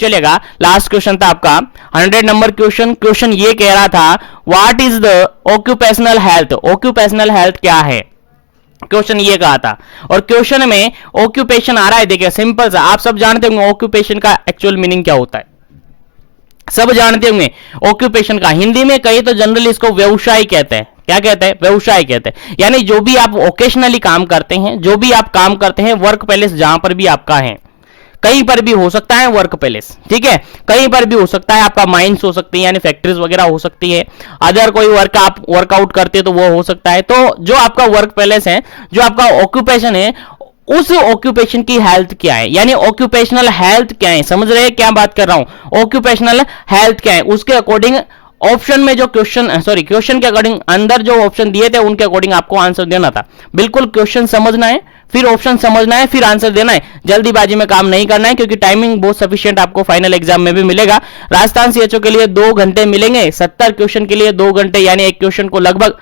चलेगा, last question था आपका 100 नंबर क्वेश्चन। क्वेश्चन ये कह रहा था what is the occupational health, occupational health क्या है, क्वेश्चन ये कहा था। और क्वेश्चन में ऑक्यूपेशन आ रहा है, देखिए सिंपल सा, आप सब जानते होंगे ऑक्यूपेशन का एक्चुअल मीनिंग क्या होता है, सब जानते होंगे ऑक्यूपेशन का। हिंदी में कहीं तो जनरली इसको व्यवसाय कहते हैं, क्या कहते हैं, व्यवसाय कहते हैं। यानी जो भी आप ओकेशनली काम करते हैं, जो भी आप काम करते हैं, वर्क प्लेस जहां पर भी आपका है, कहीं पर भी हो सकता है वर्क प्लेस, ठीक है, कहीं पर भी हो सकता है, आपका माइंस हो सकती है यानी फैक्ट्रीज वगैरह हो सकती है, अदर कोई वर्क आप वर्कआउट करते हैं तो वो हो सकता है। तो जो आपका वर्क प्लेस है, जो आपका ऑक्यूपेशन है, उस ऑक्यूपेशन की हेल्थ क्या है, यानी ऑक्यूपेशनल हेल्थ क्या है, समझ रहे हैं क्या बात कर रहा हूं, ऑक्यूपेशनल हेल्थ क्या है, उसके अकॉर्डिंग ऑप्शन में जो क्वेश्चन के अकॉर्डिंग अंदर जो ऑप्शन दिए थे उनके अकॉर्डिंग आपको आंसर देना था। बिल्कुल क्वेश्चन समझना है, फिर ऑप्शन समझना है, फिर आंसर देना है, जल्दीबाजी में काम नहीं करना है, क्योंकि टाइमिंग बहुत सफिशिएंट आपको फाइनल एग्जाम में भी मिलेगा। राजस्थान सीएचओ के लिए 2 घंटे मिलेंगे, 70 क्वेश्चन के लिए 2 घंटे, यानी एक क्वेश्चन को लगभग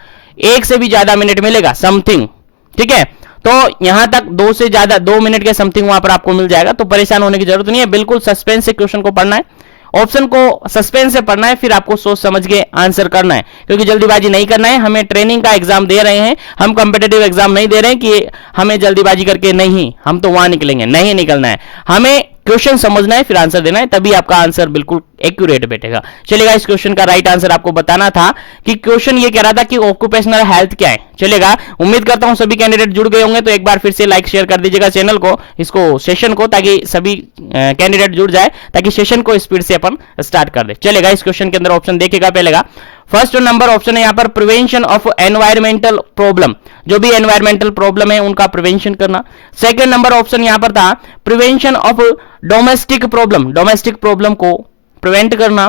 1 से भी ज्यादा मिनट मिलेगा समथिंग, ठीक है। तो यहां तक 2 से ज्यादा 2 मिनट के समथिंग वहां पर आपको मिल जाएगा, तो परेशान होने की जरूरत नहीं है, बिल्कुल सस्पेंस से क्वेश्चन को पढ़ना है, ऑप्शन को सस्पेंस से पढ़ना है, फिर आपको सोच समझ के आंसर करना है, क्योंकि जल्दीबाजी नहीं करना है। हमें ट्रेनिंग का एग्जाम दे रहे हैं, हम कॉम्पिटिटिव एग्जाम नहीं दे रहे हैं कि हमें जल्दीबाजी करके नहीं, हम तो वहां निकलेंगे, नहीं निकलना है, हमें क्वेश्चन समझना है, फिर आंसर देना है, तभी आपका आंसर बिल्कुल एक्यूरेट बैठेगा। चलेगा, इस क्वेश्चन का राइट आंसर आपको बताना था कि क्वेश्चन ये कह रहा था कि ऑक्यूपेशनल हेल्थ क्या है। चलेगा, उम्मीद करता हूं सभी कैंडिडेट जुड़ गए होंगे, तो एक बार फिर से लाइक शेयर कर दीजिएगा चैनल को, इसको सेशन को, ताकि सभी कैंडिडेट जुड़ जाए, ताकि सेशन को स्पीड से अपन स्टार्ट कर दे। चलेगा, इस क्वेश्चन के अंदर ऑप्शन देखेगा पहलेगा, फर्स्ट नंबर ऑप्शन है यहाँ पर प्रिवेंशन ऑफ एनवायरमेंटल प्रॉब्लम, जो भी एनवायरमेंटल प्रॉब्लम है उनका प्रिवेंशन करना। सेकंड नंबर ऑप्शन यहाँ पर था prevention of domestic problem, domestic problem को प्रिवेंट करना।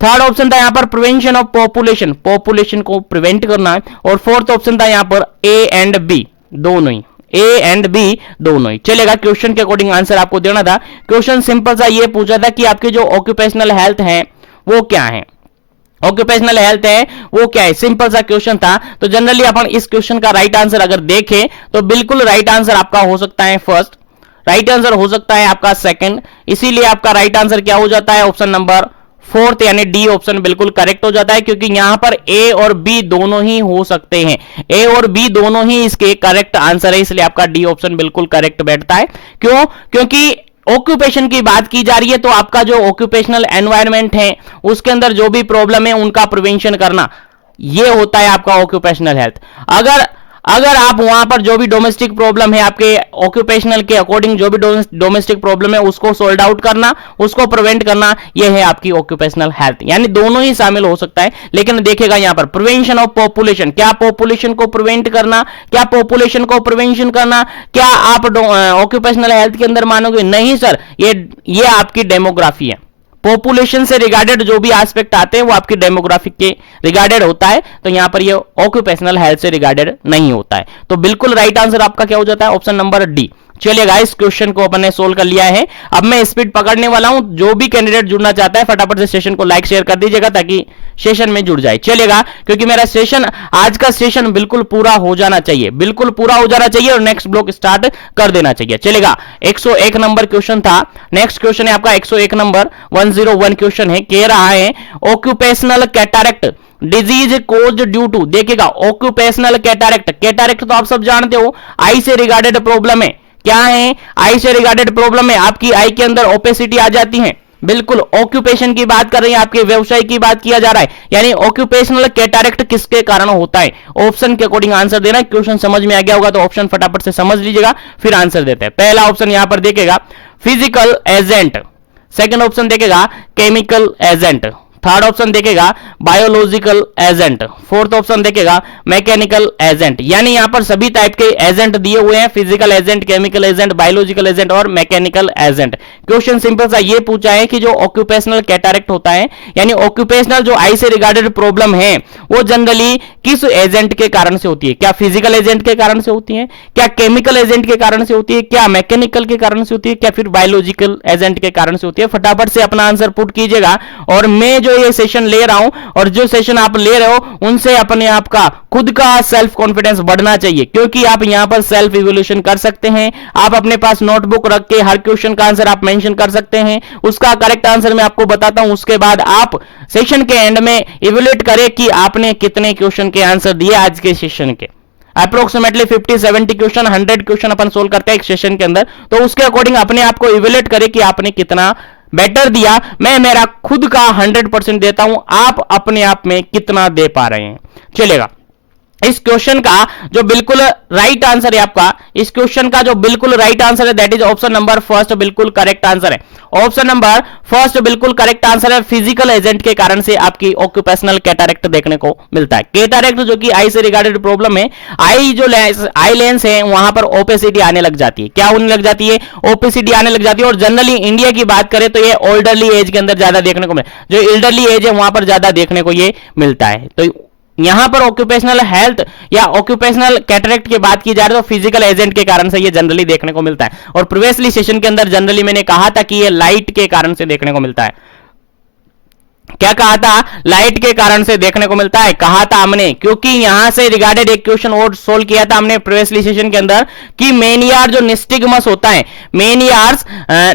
थर्ड ऑप्शन था यहाँ पर प्रिवेंशन ऑफ पॉपुलेशन, पॉपुलेशन को प्रिवेंट करना। और फोर्थ ऑप्शन था यहाँ पर ए एंड बी दोनों ही, ए एंड बी दोनों ही। चलेगा, क्वेश्चन के अकॉर्डिंग आंसर आपको देना था। क्वेश्चन सिंपल सा ये पूछा था कि आपके जो ऑक्यूपेशनल हेल्थ है वो क्या है, ऑक्यूपेशनल हेल्थ है वो क्या है, सिंपल सा क्वेश्चन था। तो जनरली अपन इस क्वेश्चन का राइट आंसर अगर देखें तो बिल्कुल राइट आंसर आपका हो सकता है फर्स्ट, राइट आंसर हो सकता है आपका सेकंड, इसीलिए आपका राइट आंसर क्या हो जाता है, ऑप्शन नंबर फोर्थ, यानी डी ऑप्शन बिल्कुल करेक्ट हो जाता है, क्योंकि यहां पर ए और बी दोनों ही हो सकते हैं, ए और बी दोनों ही इसके करेक्ट आंसर है, इसलिए आपका डी ऑप्शन बिल्कुल करेक्ट बैठता है। क्यों, क्योंकि ऑक्यूपेशन की बात की जा रही है, तो आपका जो ऑक्यूपेशनल एनवायरनमेंट है उसके अंदर जो भी प्रॉब्लम है उनका प्रिवेंशन करना, यह होता है आपका ऑक्यूपेशनल हेल्थ। अगर आप वहां पर जो भी डोमेस्टिक प्रॉब्लम है आपके ऑक्यूपेशनल के अकॉर्डिंग, जो भी डोमेस्टिक प्रॉब्लम है उसको सोल्व आउट करना, उसको प्रिवेंट करना, यह है आपकी ऑक्यूपेशनल हेल्थ, यानी दोनों ही शामिल हो सकता है। लेकिन देखेगा यहां पर प्रिवेंशन ऑफ पॉपुलेशन, क्या पॉपुलेशन को प्रिवेंट करना, क्या पॉपुलेशन को प्रिवेंशन करना, क्या आप ऑक्यूपेशनल हेल्थ के अंदर मानोगे, नहीं सर, ये आपकी डेमोग्राफी है, पॉपुलेशन से रिगार्डेड जो भी एस्पेक्ट आते हैं वो आपकी डेमोग्राफिक के रिगार्डेड होता है, तो यहां पर ये ऑक्यूपेशनल हेल्थ से रिगार्डेड नहीं होता है। तो बिल्कुल राइट आंसर आपका क्या हो जाता है, ऑप्शन नंबर डी। चलिए गाइस, क्वेश्चन को अपन ने सोल्व कर लिया है। अब मैं स्पीड पकड़ने वाला हूं, जो भी कैंडिडेट जुड़ना चाहता है फटाफट से सेशन को लाइक शेयर कर दीजिएगा ताकि सेशन में जुड़ जाए। चलेगा, क्योंकि मेरा सेशन, आज का सेशन बिल्कुल पूरा हो जाना चाहिए, बिल्कुल पूरा हो जाना चाहिए और नेक्स्ट ब्लॉक स्टार्ट कर देना चाहिए। चलेगा, 101 नंबर क्वेश्चन था, नेक्स्ट क्वेश्चन है आपका 101 नंबर 101 क्वेश्चन है, कह रहा है occupational cataract disease caused due to. देखिएगा, ऑक्यूपेशनल कैटारेक्ट, कैटारेक्ट तो आप सब जानते हो आई से रिगार्डेड प्रॉब्लम है, क्या है, आई से रिगार्डेड प्रॉब्लम है, आपकी आई के अंदर ओपेसिटी आ जाती है, बिल्कुल ऑक्यूपेशन की बात कर रही है, आपके व्यवसाय की बात किया जा रहा है, यानी ऑक्यूपेशनल कैटारेक्ट किसके कारण होता है, ऑप्शन के अकॉर्डिंग आंसर देना है। क्वेश्चन समझ में आ गया होगा तो ऑप्शन फटाफट से समझ लीजिएगा, फिर आंसर देते हैं। पहला ऑप्शन यहां पर देखेगा फिजिकल एजेंट, सेकंड ऑप्शन देखेगा केमिकल एजेंट, थर्ड ऑप्शन देखेगा बायोलॉजिकल एजेंट, फोर्थ ऑप्शन देखेगा मैकेनिकल एजेंट। यानी यहां पर सभी टाइप के एजेंट दिए हुए हैं, physical agent, chemical agent, biological agent और मैकेनिकल एजेंट। क्वेश्चन सिंपल सा ये पूछा है कि जो ऑक्यूपेशनल कैटारेक्ट होता है, यानी ऑक्यूपेशनल जो आई से रिगार्डेड प्रॉब्लम है, वो जनरली किस एजेंट के कारण से होती है, क्या फिजिकल एजेंट के कारण से होती है, क्या केमिकल एजेंट के कारण से होती है, क्या मैकेनिकल के कारण से होती है, क्या फिर बायोलॉजिकल एजेंट के कारण से होती है। फटाफट से अपना आंसर पुट कीजिएगा और मैं जो जो ये सेशन ले रहा हूं और जो सेशन आप ले रहे हो उनसे अपने आप का खुद का सेल्फ कॉन्फिडेंस बढ़ना चाहिए, क्योंकि आप यहां पर सेल्फ इवोल्यूशन कर सकते हैं। आप अपने पास नोटबुक रख के हर क्वेश्चन का आंसर आप मेंशन कर सकते हैं, उसका करेक्ट आंसर मैं आपको बताता हूं, उसके बाद आप सेशन के एंड में इवोल्यूट करें कि आपने कितने क्वेश्चन के आंसर दिए आज के सेशन के। अप्रोक्सीमेटली 50-70 क्वेश्चन 100 क्वेश्चन अपन सोल्व करते हैं एक सेशन के अंदर, तो उसके अकॉर्डिंग अपने आप को इवैल्यूएट करें कि आपने कितना बेटर दिया। मैं मेरा खुद का 100% देता हूं, आप अपने आप में कितना दे पा रहे हैं। चलेगा, इस क्वेश्चन का जो बिल्कुल राइट आंसर है आपका, इस क्वेश्चन का जो बिल्कुल राइट आंसर है that is option number first बिल्कुल करेक्ट आंसर है। ऑप्शन नंबर फर्स्ट बिल्कुल करेक्ट आंसर है। फिजिकल एजेंट के कारण से आपकी ऑक्यूपेशनल कैटरेक्ट देखने को मिलता है। कैटरेक्ट जो कि आई से रिगार्डेड प्रॉब्लम है, आई जो आई लेंस है वहां पर ओपेसिटी आने लग जाती है। क्या होने लग जाती है? ओपेसिटी आने लग जाती है। और जनरली इंडिया की बात करें तो ये ओल्डरली एज के अंदर ज्यादा देखने को मिलता है, जो एल्डरली एज है वहां पर ज्यादा देखने को ये मिलता है। तो यहां पर ऑक्यूपेशनल हेल्थ या ऑक्यूपेशनल कैटरेक्ट की बात की जा रही है तो फिजिकल एजेंट के कारण से ये जनरली देखने को मिलता है। और प्रीवियसली सेशन के अंदर जनरली मैंने कहा था कि ये लाइट के कारण से देखने को मिलता है। क्या कहा था? लाइट के कारण से देखने को मिलता है, कहा था हमने, क्योंकि यहां से रिगार्डेड एक क्वेश्चन और सोल्व किया था हमने प्रीवियसली सेशन के अंदर कि मेनियार जो निस्टिग्मस होता है, मेनियार्स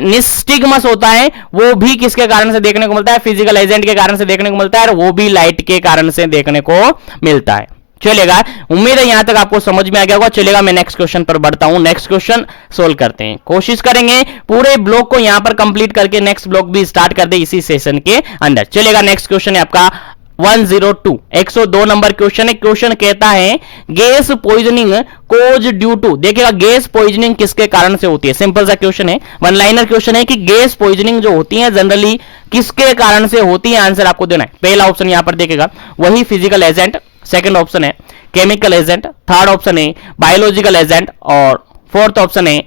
निस्टिग्मस होता है, वो भी किसके कारण से देखने को मिलता है? फिजिकल एजेंट के कारण से देखने को मिलता है, और वो भी लाइट के कारण से देखने को मिलता है। चलेगा, उम्मीद है यहां तक आपको समझ में आ गया होगा। चलेगा, मैं नेक्स्ट क्वेश्चन पर बढ़ता हूं, नेक्स्ट क्वेश्चन सोल्व करते हैं। कोशिश करेंगे पूरे ब्लॉक को यहां पर कंप्लीट करके नेक्स्ट ब्लॉक भी स्टार्ट कर दे इसी सेशन के अंदर। चलेगा, नेक्स्ट क्वेश्चन है आपका 102 102 नंबर क्वेश्चन है। क्वेश्चन कहता है gas poisoning cause due to. देखिएगा, गैस पॉइजनिंग किसके कारण से होती है? सिंपल सा क्वेश्चन है, वन लाइनर क्वेश्चन है कि गैस पॉइजनिंग जो होती है जनरली किसके कारण से होती है, आंसर आपको देना है। पहला ऑप्शन यहां पर देखेगा वही फिजिकल एजेंट, सेकंड ऑप्शन है केमिकल एजेंट, थर्ड ऑप्शन है बायोलॉजिकल एजेंट, और फोर्थ ऑप्शन है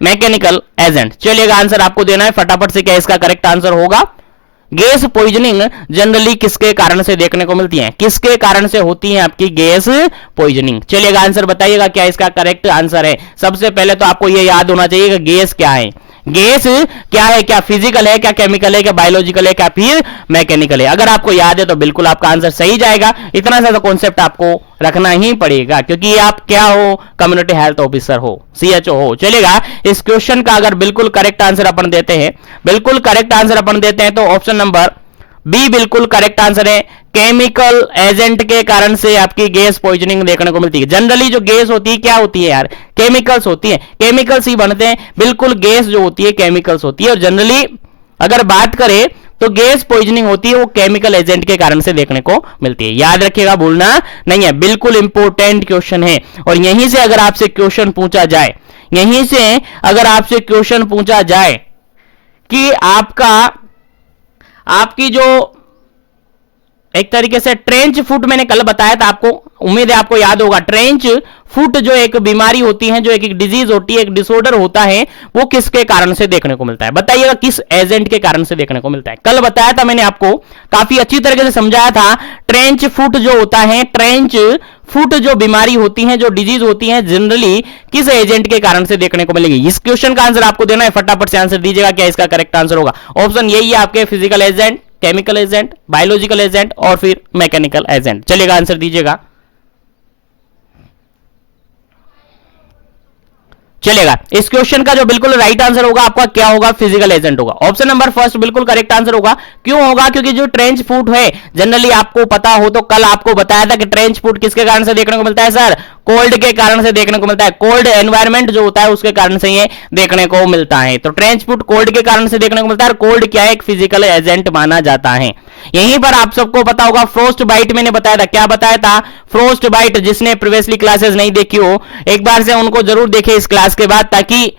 मैकेनिकल एजेंट। चलिएगा, आंसर आपको देना है फटाफट से। क्या इसका करेक्ट आंसर होगा? गैस पॉइजनिंग जनरली किसके कारण से देखने को मिलती है? किसके कारण से होती है आपकी गैस पॉइजनिंग? चलिएगा, आंसर बताइएगा क्या इसका करेक्ट आंसर है। सबसे पहले तो आपको यह याद होना चाहिए कि गैस क्या है। गैस क्या है? क्या फिजिकल है, क्या केमिकल है, क्या बायोलॉजिकल है, क्या फिर मैकेनिकल है? अगर आपको याद है तो बिल्कुल आपका आंसर सही जाएगा। इतना सा कॉन्सेप्ट आपको रखना ही पड़ेगा, क्योंकि आप क्या हो? कम्युनिटी हेल्थ ऑफिसर हो, CHO हो। चलेगा, इस क्वेश्चन का अगर बिल्कुल करेक्ट आंसर अपन देते हैं, बिल्कुल करेक्ट आंसर अपन देते हैं, तो ऑप्शन नंबर बी बिल्कुल करेक्ट आंसर है। केमिकल एजेंट के कारण से आपकी गैस पॉइजनिंग देखने को मिलती है। जनरली जो गैस होती है क्या होती है यार? केमिकल्स होती है, केमिकल्स ही बनते हैं। बिल्कुल, गैस जो होती है केमिकल्स होती है, और जनरली अगर बात करें तो गैस पॉइजनिंग होती है वो केमिकल एजेंट के कारण से देखने को मिलती है। याद रखिएगा, भूलना नहीं है, बिल्कुल इंपॉर्टेंट क्वेश्चन है। और यहीं से अगर आपसे क्वेश्चन पूछा जाए, यहीं से अगर आपसे क्वेश्चन पूछा जाए कि आपकी जो एक तरीके से ट्रेंच फुट मैंने कल बताया था आपको, उम्मीद है आपको याद होगा। ट्रेंच फुट जो एक बीमारी होती है, जो एक डिजीज होती है, एक डिसऑर्डर होता है, वो किसके कारण से देखने को मिलता है? बताइएगा, किस एजेंट के कारण से देखने को मिलता है? कल बताया था मैंने आपको, काफी अच्छी तरीके से समझाया था। ट्रेंच फुट जो होता है, ट्रेंच फुट जो बीमारी होती है, जो डिजीज होती है, जनरली किस एजेंट के कारण से देखने को मिलेगी? इस क्वेश्चन का आंसर आपको देना है, फटाफट से आंसर दीजिएगा क्या इसका करेक्ट आंसर होगा। ऑप्शन यही है आपके, physical agent, chemical agent, biological agent, और फिर मैकेनिकल एजेंट। चलिएगा, आंसर दीजिएगा। चलेगा, इस क्वेश्चन का जो बिल्कुल राइट आंसर होगा आपका क्या होगा? फिजिकल एजेंट होगा। ऑप्शन नंबर फर्स्ट बिल्कुल करेक्ट आंसर होगा। क्यों होगा? क्योंकि जो ट्रेंच फुट है, जनरली आपको पता हो तो कल आपको बताया था कि ट्रेंच फुट किसके कारण से देखने को मिलता है सर? कोल्ड के कारण से देखने को मिलता है। कोल्ड एनवायरमेंट जो होता है उसके कारण से ये देखने को मिलता है। तो ट्रेंच फुट कोल्ड के कारण से देखने को मिलता है, और कोल्ड क्या है? एक फिजिकल एजेंट माना जाता है। यहीं पर आप सबको पता होगा फ्रोस्ट बाइट, मैंने बताया था। क्या बताया था? Frostbite. जिसने प्रीवियसली क्लासेस नहीं देखी हो, एक बार से उनको जरूर देखें इस क्लास के बाद, ताकि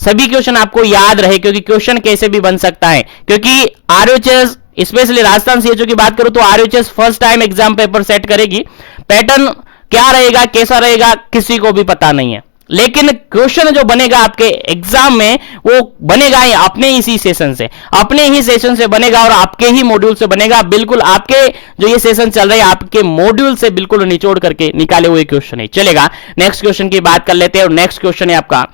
सभी क्वेश्चन आपको याद रहे, क्योंकि क्वेश्चन कैसे भी बन सकता है। क्योंकि RHS, स्पेशली राजस्थान CHO की बात करूं तो RHS first time exam paper set करेगी। पैटर्न क्या रहेगा, कैसा रहेगा, किसी को भी पता नहीं है, लेकिन क्वेश्चन जो बनेगा आपके एग्जाम में वो बनेगा ही अपने इसी सेशन से, अपने ही सेशन से बनेगा, और आपके ही मॉड्यूल से बनेगा। बिल्कुल आपके जो ये सेशन चल रहा है, आपके मॉड्यूल से बिल्कुल निचोड़ करके निकाले हुए क्वेश्चन है। चलेगा, नेक्स्ट क्वेश्चन की बात कर लेते हैं, और नेक्स्ट क्वेश्चन है आपका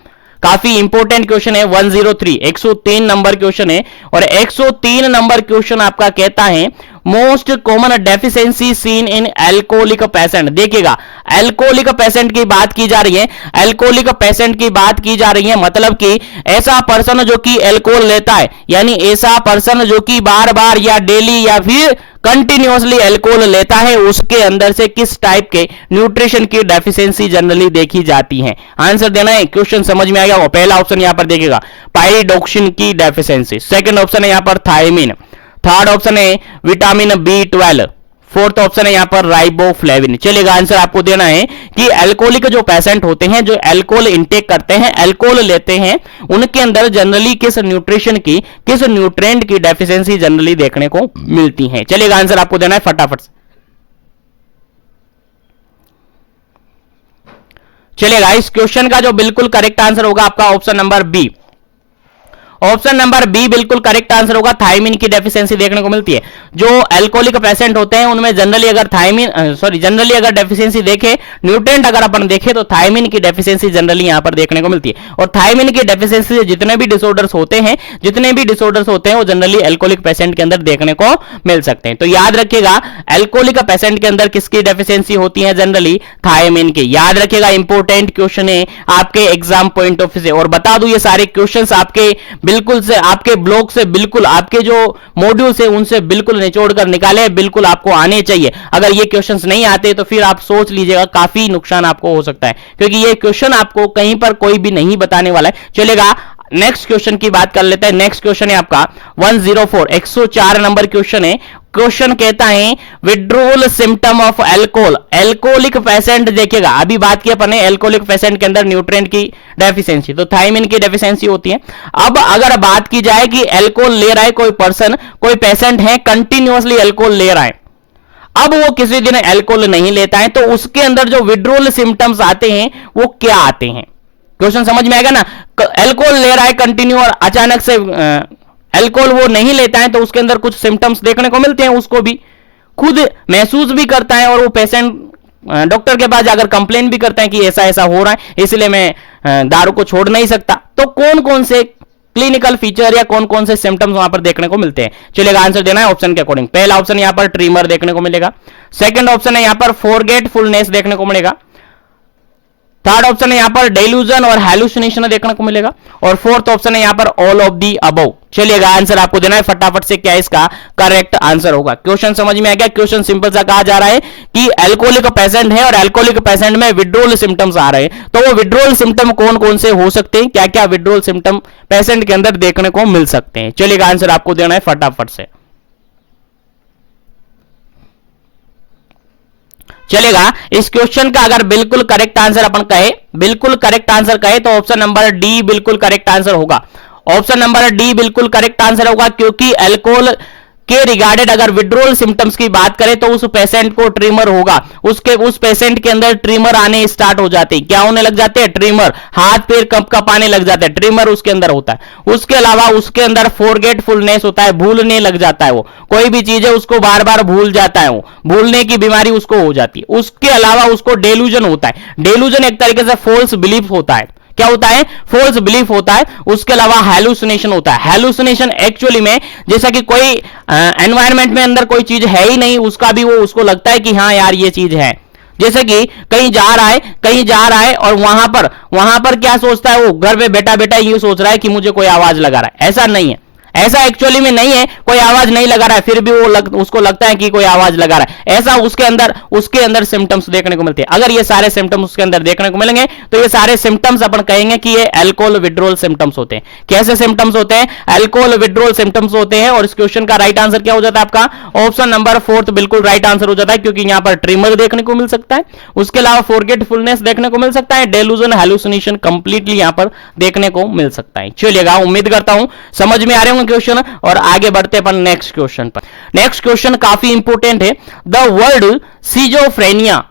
काफी इंपॉर्टेंट क्वेश्चन है। 103 103 नंबर क्वेश्चन है और 103 नंबर क्वेश्चन आपका कहता है most common deficiency seen in alcoholic patient. देखिएगा, एल्कोहलिक पेशेंट की बात की जा रही है, एल्कोहलिक पेशेंट की बात की जा रही है, मतलब कि ऐसा पर्सन जो कि एल्कोहल लेता है, यानी ऐसा पर्सन जो कि बार बार या डेली या फिर कंटिन्यूअसली एल्कोहल लेता है, उसके अंदर से किस टाइप के न्यूट्रिशन की डेफिशिएंसी जनरली देखी जाती है। आंसर देना है, क्वेश्चन समझ में आ गया। पहला ऑप्शन यहां पर देखिएगा पायरिडोक्सिन की डेफिशिएंसी, सेकंड ऑप्शन है यहां पर थायमिन, थर्ड ऑप्शन है विटामिन B12, फोर्थ ऑप्शन है यहां पर राइबोफ्लेविन। चलिएगा, आंसर आपको देना है कि अल्कोहलिक जो पेशेंट होते हैं, जो अल्कोहल इंटेक करते हैं, अल्कोहल लेते हैं, उनके अंदर जनरली किस न्यूट्रिशन की, किस न्यूट्रिएंट की डेफिशिएंसी जनरली देखने को मिलती है। चलिएगा, आंसर आपको देना है फटाफट से। चलिएगा, इस क्वेश्चन का जो बिल्कुल करेक्ट आंसर होगा आपका option number B. Option number B बिल्कुल करेक्ट आंसर होगा। थायमिन की डेफिशिएंसी देखने को मिलती है। जो अल्कोहलिक पेशेंट होते हैं उनमें जनरली अगर जनरली अगर डेफिशिएंसी देखे, न्यूट्रिएंट अगर अपन देखें तो थायमिन की डेफिशिएंसी जनरली यहां पर देखने को मिलती है। और थायमिन की डेफिशिएंसी से जितने भी डिसऑर्डर्स होते हैं वो जनरली अल्कोहलिक पेशेंट के अंदर देखने को मिल सकते हैं। तो याद रखिएगा, अल्कोहलिक पेशेंट के अंदर किसकी डेफिशिएंसी होती है? जनरली थायमिन की। याद रखिएगा, इंपॉर्टेंट क्वेश्चन है आपके एग्जाम पॉइंट ऑफ व्यू से। और बता दूं, ये सारे क्वेश्चंस आपके बिल्कुल से, आपके ब्लॉग से बिल्कुल, आपके जो मॉड्यूल से उनसे बिल्कुल निचोड़ कर निकाले, बिल्कुल आपको आने चाहिए। अगर ये क्वेश्चंस नहीं आते तो फिर आप सोच लीजिएगा, काफी नुकसान आपको हो सकता है, क्योंकि ये क्वेश्चन आपको कहीं पर कोई भी नहीं बताने वाला है। चलेगा, नेक्स्ट क्वेश्चन की बात कर लेते हैं। नेक्स्ट क्वेश्चन है आपका 104 104 नंबर क्वेश्चन है। क्वेश्चन कहता है withdrawal symptom of alcohol. Alcoholic patient, देखिएगा अभी बात की अपन ने एल्कोहलिक पेशेंट के अंदर न्यूट्रिएंट की डेफिशिएंसी, तो थायमिन की डेफिशिएंसी होती है। अब अगर बात की जाए कि अल्कोहल ले रहा है कोई पर्सन, कोई पेशेंट है कंटिन्यूअसली अल्कोहल ले रहा है, अब वो किसी दिन अल्कोहल नहीं लेता है, तो उसके अंदर जो विड्रोल सिम्टम्स आते हैं वो क्या आते हैं? क्वेश्चन समझ में आएगा ना? अल्कोहल ले रहा है कंटिन्यू और अचानक से अल्कोहल वो नहीं लेता है, तो उसके अंदर कुछ सिम्टम्स देखने को मिलते हैं, उसको भी खुद महसूस भी करता है और वो पेशेंट डॉक्टर के पास जाकर कंप्लेन भी करते हैं कि ऐसा ऐसा हो रहा है, इसलिए मैं दारू को छोड़ नहीं सकता। तो कौन कौन से क्लिनिकल फीचर या कौन कौन से सिम्टम्स वहां पर देखने को मिलते हैं? चलिएगा, आंसर देना है ऑप्शन के अकॉर्डिंग। पहला ऑप्शन यहां पर ट्रीमर देखने को मिलेगा, सेकंड ऑप्शन है यहां पर फॉरगेटफुलनेस देखने को मिलेगा, थर्ड ऑप्शन है यहां पर डेल्यूजन और हैलुसिनेशन देखने को मिलेगा, और फोर्थ ऑप्शन है यहां पर ऑल ऑफ दी अबव। चलिएगा, आंसर आपको देना है फटाफट से, क्या इसका करेक्ट आंसर होगा। क्वेश्चन समझ में आ गया? क्वेश्चन सिंपल सा कहा जा रहा है कि अल्कोहलिक पेशेंट है और अल्कोहलिक पेशेंट में विड्रोल सिम्टम्स आ रहे हैं, तो वो विड्रोल सिम्टम कौन कौन से हो सकते हैं, क्या क्या विड्रोल सिम्टम पेशेंट के अंदर देखने को मिल सकते हैं? चलिएगा, आंसर आपको देना है फटाफट से। चलेगा, इस क्वेश्चन का अगर बिल्कुल करेक्ट आंसर अपन कहे, बिल्कुल करेक्ट आंसर कहे तो ऑप्शन नंबर डी बिल्कुल करेक्ट आंसर होगा। ऑप्शन नंबर डी बिल्कुल करेक्ट आंसर होगा, क्योंकि अल्कोहल के रिगार्डेड अगर विड्रोल सिम्टम्स की बात करें तो उस पेशेंट को ट्रीमर होगा, उस पेशेंट के अंदर ट्रीमर आने स्टार्ट हो जाते हैं। क्या होने लग जाते हैं? ट्रीमर, हाथ पैर कंपाने लग जाते हैं, ट्रीमर उसके अंदर होता है। उसके अलावा उसके अंदर फॉरगेटफुलनेस होता है, भूलने लग जाता है, वो कोई भी चीज है उसको बार बार भूल जाता है, वो भूलने की बीमारी उसको हो जाती है। उसके अलावा उसको डेल्यूजन होता है, डेल्यूजन एक तरीके से फॉल्स बिलीफ होता है। क्या होता है? फॉल्स बिलीफ होता है। उसके अलावा हैलुसिनेशन होता है। हैलुसिनेशन एक्चुअली में जैसा कि कोई एनवायरनमेंट में अंदर कोई चीज है ही नहीं, उसका भी वो उसको लगता है कि हाँ यार ये चीज है। जैसे कि कहीं जा रहा है और वहां पर क्या सोचता है, वो घर पे बैठा बैठा ये सोच रहा है कि मुझे कोई आवाज लगा रहा है। ऐसा नहीं है, ऐसा एक्चुअली में नहीं है, कोई आवाज नहीं लगा रहा है, फिर भी उसको लगता है कि कोई आवाज लगा रहा है। ऐसा उसके अंदर सिम्टम्स देखने को मिलते हैं। अगर ये सारे सिम्टम्स उसके अंदर देखने को मिलेंगे तो ये सारे सिम्टम्स अपन कहेंगे कि ये अल्कोहल विड्रोल सिम्टम्स होते हैं। कैसे सिम्टम्स होते हैं? अल्कोहल विड्रोल सिम्टम्स होते हैं। और इस क्वेश्चन का राइट आंसर क्या हो जाता है आपका? ऑप्शन नंबर फोर्थ बिल्कुल राइट आंसर हो जाता है, क्योंकि यहां पर ट्रिमर देखने को मिल सकता है, उसके अलावा फॉरगेटफुलनेस देखने को मिल सकता है, डेल्यूजन हैलुसिनेशन कंप्लीटली यहां पर देखने को मिल सकता है। चलिएगा, उम्मीद करता हूं समझ में आ रहे होंगे क्वेश्चन, और आगे बढ़ते अपन नेक्स्ट क्वेश्चन पर। नेक्स्ट क्वेश्चन काफी इंपोर्टेंट है। The word schizophrenia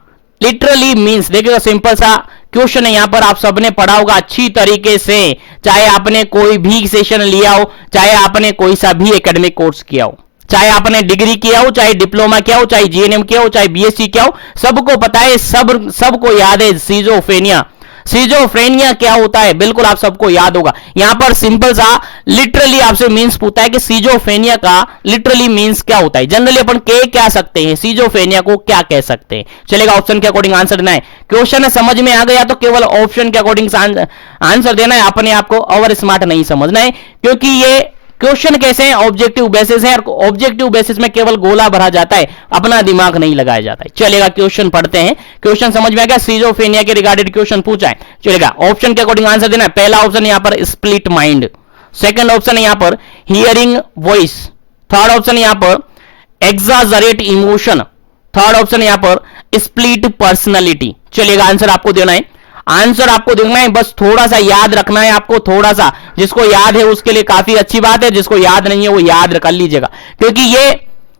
literally means, देखिएगा सिंपल सा क्वेश्चन है, यहां पर आप सबने पढ़ा होगा अच्छी तरीके से, चाहे आपने कोई भी सेशन लिया हो, चाहे आपने कोई सा भी एकेडमिक कोर्स किया हो, चाहे आपने डिग्री किया हो, चाहे डिप्लोमा किया हो, चाहे जीएनएम किया हो, चाहे बीएससी किया हो, सबको पता है, सबको याद है सिजोफ्रेनिया। सिजोफ्रेनिया क्या होता है, बिल्कुल आप सबको याद होगा। यहां पर सिंपल सा लिटरली आपसे मींस पूछता है कि सिजोफ्रेनिया का लिटरली मींस क्या होता है। जनरली अपन क्या सकते हैं, सिजोफ्रेनिया को क्या कह सकते हैं। चलेगा, ऑप्शन के अकॉर्डिंग आंसर देना है। क्वेश्चन समझ में आ गया तो केवल ऑप्शन के अकॉर्डिंग आंसर देना है, अपने आप को ओवर स्मार्ट नहीं समझना है, क्योंकि ये क्वेश्चन कैसे हैं, ऑब्जेक्टिव बेसिस है, और ऑब्जेक्टिव बेसिस में केवल गोला भरा जाता है, अपना दिमाग नहीं लगाया जाता है। चलेगा, क्वेश्चन पढ़ते हैं। क्वेश्चन समझ में आ गया, सिजोफ्रेनिया के रिगार्डेड क्वेश्चन पूछा है। चलेगा, ऑप्शन के अकॉर्डिंग आंसर देना है। पहला ऑप्शन यहां पर स्प्लिट माइंड, सेकंड ऑप्शन यहां पर हियरिंग वॉइस, थर्ड ऑप्शन यहां पर एग्जाजरेट इमोशन, थर्ड ऑप्शन यहां पर स्प्लिट पर्सनालिटी। चलेगा, आंसर आपको देना है, आंसर आपको देखना है, बस थोड़ा सा याद रखना है आपको, थोड़ा सा। जिसको याद है उसके लिए काफी अच्छी बात है, जिसको याद नहीं है वो याद कर लीजिएगा, क्योंकि ये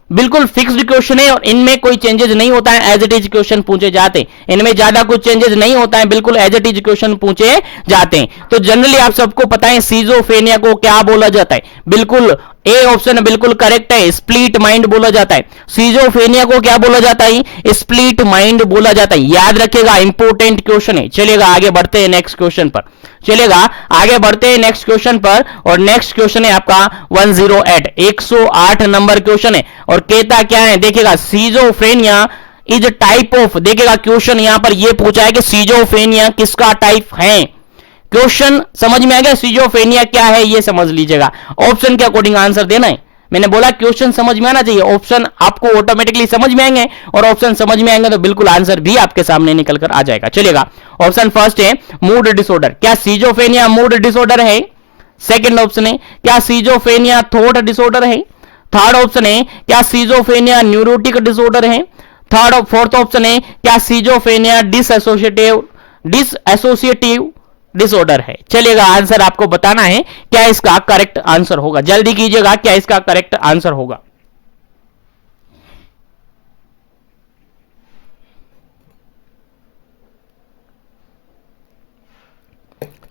बिल्कुल फिक्स्ड क्वेश्चन है और इनमें कोई चेंजेस नहीं होता है, एज इट इज क्वेश्चन पूछे जाते हैं, इनमें ज्यादा कुछ चेंजेस नहीं होता है, बिल्कुल एज इट इज क्वेश्चन पूछे जाते हैं। तो जनरली आप सबको पता है सिजोफ्रेनिया को क्या बोला जाता है, बिल्कुल ए ऑप्शन बिल्कुल करेक्ट है, स्प्लिट माइंड बोला जाता है। सिजोफ्रेनिया को क्या बोला जाता है, स्प्लिट माइंड बोला जाता है, याद रखिएगा, इंपॉर्टेंट क्वेश्चन है। चलिएगा, आगे बढ़ते हैं नेक्स्ट क्वेश्चन पर। चलेगा, आगे बढ़ते हैं नेक्स्ट क्वेश्चन पर, और नेक्स्ट क्वेश्चन है आपका 108, 108 नंबर क्वेश्चन है, और कहता क्या है, देखिएगा, सिजोफ्रेनिया इज टाइप ऑफ, देखिएगा क्वेश्चन यहां पर यह पूछा है कि सिजोफ्रेनिया किसका टाइप है। क्वेश्चन समझ में आ गया, सिजोफ्रेनिया क्या है ये समझ लीजिएगा, ऑप्शन के अकॉर्डिंग आंसर देना है। मैंने बोला क्वेश्चन समझ में आना चाहिए, ऑप्शन आपको ऑटोमेटिकली समझ में आएंगे, और ऑप्शन समझ में आएंगे तो बिल्कुल आंसर भी आपके सामने निकल कर आ जाएगा। चलेगा, ऑप्शन फर्स्ट है मूड डिसऑर्डर, क्या सिजोफ्रेनिया मूड डिसऑर्डर है। सेकंड ऑप्शन है, क्या सिजोफ्रेनिया थॉट डिसऑर्डर है। थर्ड ऑप्शन है, क्या सिजोफ्रेनिया न्यूरोटिक डिसऑर्डर है। फोर्थ ऑप्शन है, क्या सिजोफ्रेनिया डिसएसोसिएटिव डिसऑर्डर है। चलिएगा, आंसर आपको बताना है, क्या इसका करेक्ट आंसर होगा, जल्दी कीजिएगा, क्या इसका करेक्ट आंसर होगा।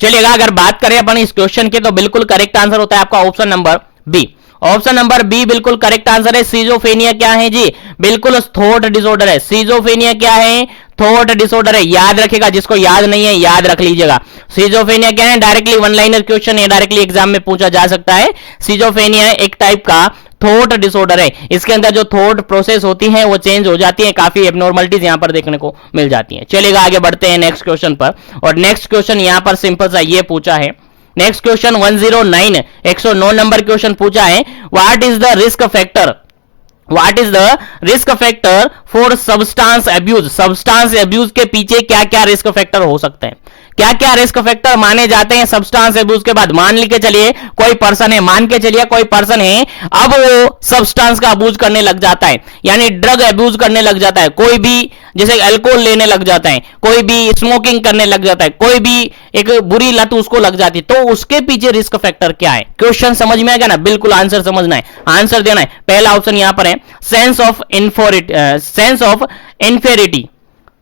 चलिएगा, अगर बात करें अपन इस क्वेश्चन की तो बिल्कुल करेक्ट आंसर होता है आपका option number B. Option number B बिल्कुल करेक्ट आंसर है। सिजोफ्रेनिया क्या है जी, बिल्कुल थॉट डिसऑर्डर है। सिजोफ्रेनिया क्या है, थॉट डिसऑर्डर है, याद रखेगा, जिसको याद नहीं है याद रख लीजिएगा। सिजोफ्रेनिया क्या है, डायरेक्टली वन लाइनर क्वेश्चन है, डायरेक्टली एग्जाम में पूछा जा सकता है। सिजोफ्रेनिया एक टाइप का थॉट डिसऑर्डर है, इसके अंदर जो थॉट प्रोसेस होती है वो चेंज हो जाती है, काफी एबनॉर्मलिटीज यहां पर देखने को मिल जाती है। चलेगा, आगे बढ़ते हैं नेक्स्ट क्वेश्चन पर, और नेक्स्ट क्वेश्चन यहां पर सिंपल सा ये पूछा है। नेक्स्ट क्वेश्चन 109, 109 नंबर क्वेश्चन पूछा है, what is the risk factor, what is the risk factor for substance abuse. Substance abuse के पीछे क्या क्या रिस्क फैक्टर हो सकते हैं, क्या क्या रिस्क फैक्टर माने जाते हैं सब्सटेंस अब्यूज के बाद। मान के चलिए कोई पर्सन है, मान के चलिए कोई पर्सन है, अब वो सब्सटेंस का अब्यूज करने लग जाता है, यानी ड्रग अब्यूज करने लग जाता है, कोई भी जैसे अल्कोहल लेने लग जाता है, कोई भी स्मोकिंग करने लग जाता है, कोई भी एक बुरी लत उसको लग जाती है, तो उसके पीछे रिस्क फैक्टर क्या है। क्वेश्चन समझ में आएगा ना, बिल्कुल आंसर समझना है, आंसर देना है। पहला ऑप्शन यहां पर है sense of inferiority,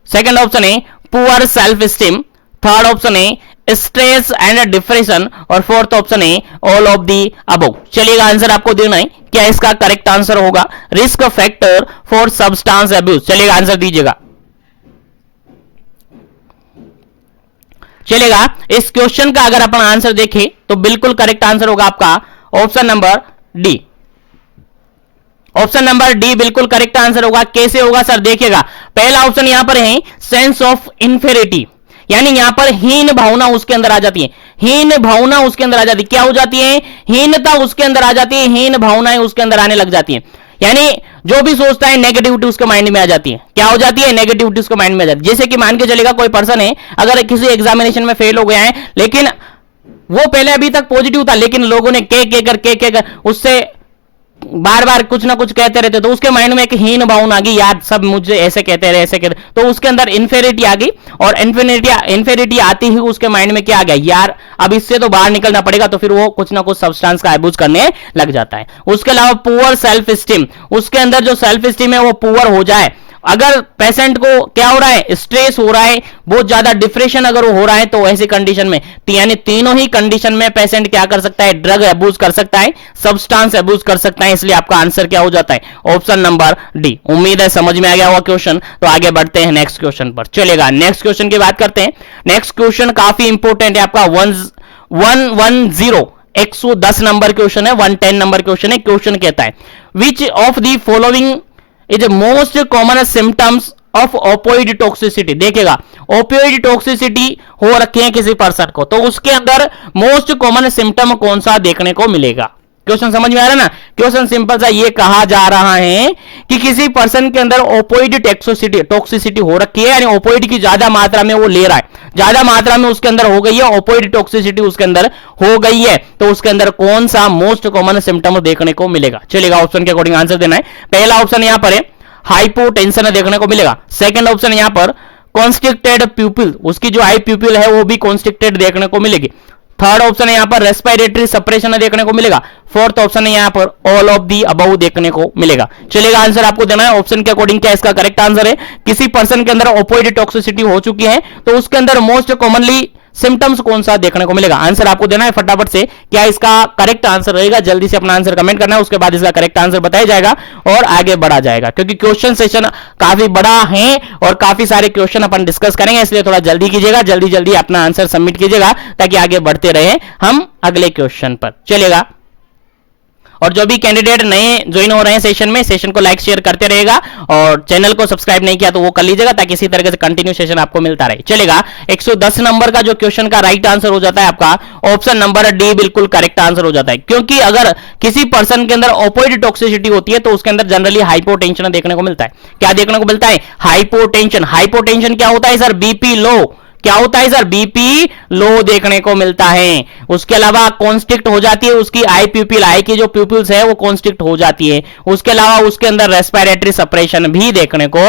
second option है poor self esteem, third option है स्ट्रेस एंड डिप्रेशन, और फोर्थ ऑप्शन है ऑल ऑफ दी अबव। चलिएगा, आंसर आपको देना है, क्या इसका करेक्ट आंसर होगा risk factor for substance abuse. चलिएगा, आंसर दीजिएगा। चलेगा, इस क्वेश्चन का अगर अपन आंसर देखें तो बिल्कुल करेक्ट आंसर होगा आपका option number D. Option number D बिल्कुल करेक्ट आंसर होगा। कैसे होगा सर, देखिएगा, पहला ऑप्शन यहां पर है सेंस ऑफ इन्फेरिटी, यानी यहां पर हीन भावना उसके अंदर आ जाती है, हीन भावना उसके अंदर आ जाती है, क्या हो जाती है, हीनता उसके अंदर आ जाती है, हीन भावनाएं उसके अंदर आने लग जाती है, यानी जो भी सोचता है नेगेटिविटी उसके माइंड में आ जाती है। क्या हो जाती है, नेगेटिविटी उसके माइंड में आ जाती है। जैसे कि मान के चलेगा कोई पर्सन है, अगर किसी एग्जामिनेशन में फेल हो गया है, लेकिन वो पहले अभी तक पॉजिटिव था, लेकिन लोगों ने के उससे बार बार कुछ ना कुछ कहते रहते, तो उसके माइंड में एक हीन भावना आ गई, यार सब मुझे ऐसे कहते रहे, ऐसे कहते, तो उसके अंदर इन्फेरिटी आ गई, और इन्फेरिटी आती ही उसके माइंड में क्या आ गया, यार अब इससे तो बाहर निकलना पड़ेगा, तो फिर वो कुछ ना कुछ सब्सटेंस का अब्यूज करने लग जाता है। उसके अलावा पुअर सेल्फ स्टीम, उसके अंदर जो सेल्फ स्टीम है वो पुअर हो जाए, अगर पेशेंट को क्या हो रहा है, स्ट्रेस हो रहा है, बहुत ज्यादा डिप्रेशन अगर हो रहा है, तो ऐसी कंडीशन में यानी तीनों ही कंडीशन में पेशेंट क्या कर सकता है, ड्रग अब्यूज कर सकता है, सब्सटेंस अब्यूज कर सकता है। इसलिए आपका आंसर क्या हो जाता है, ऑप्शन नंबर डी। उम्मीद है समझ में आ गया होगा क्वेश्चन। तो आगे बढ़ते हैं नेक्स्ट क्वेश्चन पर। चलेगा, नेक्स्ट क्वेश्चन की बात करते हैं। नेक्स्ट क्वेश्चन काफी इंपॉर्टेंट है आपका 110 नंबर क्वेश्चन है, 110 नंबर क्वेश्चन है। क्वेश्चन कहता है which of the following is most common symptoms of opioid toxicity. देखिएगा, ओपियोइड टॉक्सिसिटी हो रखी है किसी पर्सन को, तो उसके अंदर मोस्ट कॉमन सिम्टम कौन सा देखने को मिलेगा। क्वेश्चन समझ में आ रहा है ना। क्वेश्चन सिंपल सा ये कहा जा रहा है कि किसी पर्सन के अंदर ओपियोइड टॉक्सिसिटी हो रखी है, यानी ओपियोइड की ज्यादा मात्रा में वो ले रहा है, ज्यादा मात्रा में उसके अंदर हो गई है, ओपियोइड टॉक्सिसिटी उसके अंदर हो गई है, तो उसके अंदर कौन सा मोस्ट कॉमन सिम्टम देखने को मिलेगा। चलेगा, ऑप्शन के अकॉर्डिंग आंसर देना है। पहला ऑप्शन यहां पर है हाइपोटेंशन देखने को मिलेगा। सेकंड ऑप्शन यहां पर कॉन्स्ट्रिक्टेड प्यूपिल, उसकी जो आई प्यूपिल है वो भी कॉन्स्ट्रिक्टेड देखने को मिलेगी। थर्ड ऑप्शन है यहां पर रेस्पिरेटरी सप्रेशन देखने को मिलेगा। फोर्थ ऑप्शन है यहां पर ऑल ऑफ दी अबव देखने को मिलेगा। चलेगा, आंसर आपको देना है ऑप्शन के अकॉर्डिंग। क्या इसका करेक्ट आंसर है, किसी पर्सन के अंदर ओपियोइड टॉक्सिसिटी हो चुकी है, तो उसके अंदर मोस्ट कॉमनली सिम्टम्स कौन सा देखने को मिलेगा। आंसर आपको देना है फटाफट से, क्या इसका करेक्ट आंसर रहेगा। जल्दी से अपना आंसर कमेंट करना है, उसके बाद इसका करेक्ट आंसर बताया जाएगा और आगे बढ़ा जाएगा, क्योंकि क्वेश्चन सेशन काफी बड़ा है और काफी सारे क्वेश्चन अपन डिस्कस करेंगे, इसलिए थोड़ा जल्दी कीजिएगा, जल्दी जल्दी अपना आंसर सबमिट कीजिएगा ताकि आगे बढ़ते रहे हम अगले क्वेश्चन पर। चलेगा, और जो भी कैंडिडेट नए ज्वाइन हो रहे हैं सेशन में, सेशन को लाइक शेयर करते रहेगा और चैनल को सब्सक्राइब नहीं किया तो वो कर लीजिएगा ताकि इसी तरीके से कंटिन्यू सेशन आपको मिलता रहे। चलेगा, 110 नंबर का जो क्वेश्चन का राइट आंसर हो जाता है आपका ऑप्शन नंबर डी, बिल्कुल करेक्ट आंसर हो जाता है। क्योंकि अगर किसी पर्सन के अंदर ओपियोइड टॉक्सिसिटी होती है तो उसके अंदर जनरली हाइपोटेंशन देखने को मिलता है। क्या देखने को मिलता है, हाइपोटेंशन। हाइपोटेंशन क्या होता है सर, बीपी लो। क्या होता है सर, बीपी लो देखने को मिलता है। उसके अलावा कॉन्स्ट्रिक्ट हो जाती है उसकी आई प्यूपिल, आई की जो प्यूपिल्स है वो कॉन्स्ट्रिक्ट हो जाती है। उसके अलावा उसके अंदर रेस्पिरेटरी सप्रेशन भी देखने को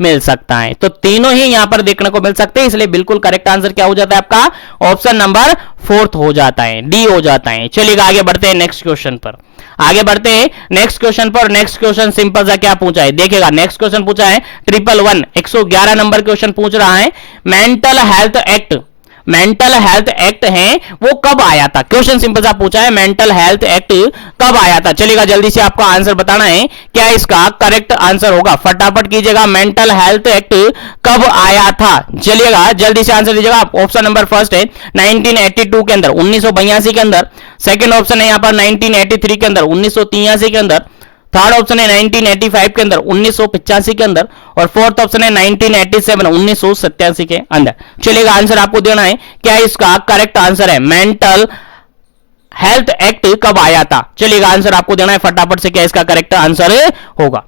मिल सकता है। तो तीनों ही यहां पर देखने को मिल सकते हैं, इसलिए बिल्कुल करेक्ट आंसर क्या हो जाता है आपका, ऑप्शन नंबर फोर्थ हो जाता है, डी हो जाता है। चलिएगा, आगे बढ़ते हैं नेक्स्ट क्वेश्चन पर। आगे बढ़ते हैं नेक्स्ट क्वेश्चन पर। नेक्स्ट क्वेश्चन सिंपल सा क्या पूछा है, देखिएगा, नेक्स्ट क्वेश्चन पूछा है 111 नंबर क्वेश्चन पूछ रहा है mental health act. Mental health act है वो कब आया था। क्वेश्चन सिंपल सा पूछा है मेंटल हेल्थ एक्ट कब आया था। चलिएगा, जल्दी से आपको आंसर बताना है, क्या इसका करेक्ट आंसर होगा, फटाफट कीजिएगा। मेंटल हेल्थ एक्ट कब आया था, चलिएगा जल्दी से आंसर दीजिएगा। ऑप्शन नंबर फर्स्ट है 1982 के अंदर, 1982 के अंदर। सेकंड ऑप्शन है यहां पर 1983 के अंदर, 1983 के अंदर। थर्ड ऑप्शन है 1985 के अंदर, 1985 के अंदर। और फोर्थ ऑप्शन है 1987, 1987 के अंदर। चलेगा, आंसर आपको देना है, क्या इसका करेक्ट आंसर है मेंटल हेल्थ एक्ट कब आया था। चलिएगा, आंसर आपको देना है फटाफट से, क्या इसका करेक्ट आंसर होगा।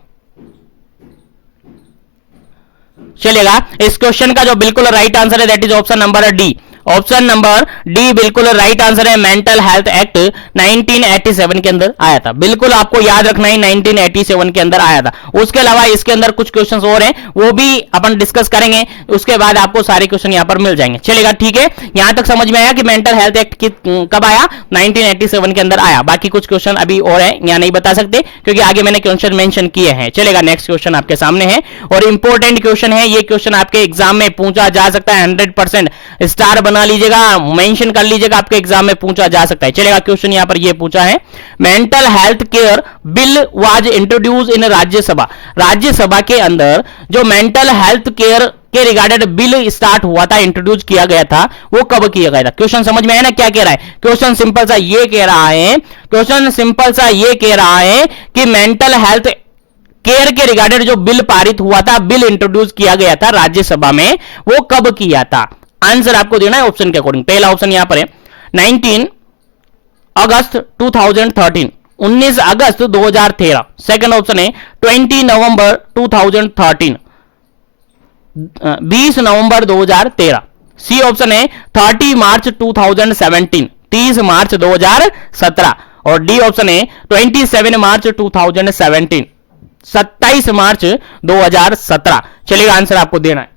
चलिएगा, इस क्वेश्चन का जो बिल्कुल राइट आंसर है that is option number D. Option number D बिल्कुल राइट आंसर है, मेंटल हेल्थ एक्ट 1987 के अंदर आया था। बिल्कुल आपको याद रखना है 1987 के अंदर आया था। उसके अलावा इसके अंदर कुछ क्वेश्चंस और हैं, वो भी अपन डिस्कस करेंगे, उसके बाद आपको सारे क्वेश्चन यहां पर मिल जाएंगे। चलेगा, ठीक है, यहां तक समझ में आया कि मेंटल हेल्थ एक्ट कब आया, 1987 के अंदर आया। बाकी कुछ क्वेश्चन अभी और है, यहां नहीं बता सकते क्योंकि आगे मैंने क्वेश्चन मेंशन किए हैं। चलेगा, नेक्स्ट क्वेश्चन आपके सामने है और इंपॉर्टेंट क्वेश्चन है ये। क्वेश्चन आपके एग्जाम में पूछा जा सकता है, 100% स्टार बना लीजिएगा, मेंशन कर लीजिएगा, आपके एग्जाम में पूछा जा सकता है। चलेगा, क्वेश्चन यहां पर ये पूछा है mental health care bill was introduce इन राज्यसभा। राज्यसभा के अंदर जो मेंटल हेल्थ केयर के रिगार्डेड बिल स्टार्ट हुआ था, इंट्रोड्यूस किया गया था, वो कब किया गया था। क्वेश्चन समझ में आया ना, क्या कह रहा है क्वेश्चन सिंपल सा ये कह रहा है, क्वेश्चन सिंपल सा ये कह रहा है कि मेंटल हेल्थ केयर के रिगार्डेड जो बिल पारित हुआ था, बिल इंट्रोड्यूस किया गया था राज्यसभा में, वो कब किया था। आंसर आपको देना है ऑप्शन के अकॉर्डिंग। पहला ऑप्शन यहां पर है 19 अगस्त 2013, 19 अगस्त 2013। सेकंड ऑप्शन है 20 नवंबर 2013, 20 नवंबर 2013। सी ऑप्शन है 30 मार्च 2017, 30 मार्च 2017। और डी ऑप्शन है 27 मार्च 2017, 27 मार्च 2017। चलिए, आंसर आपको देना है।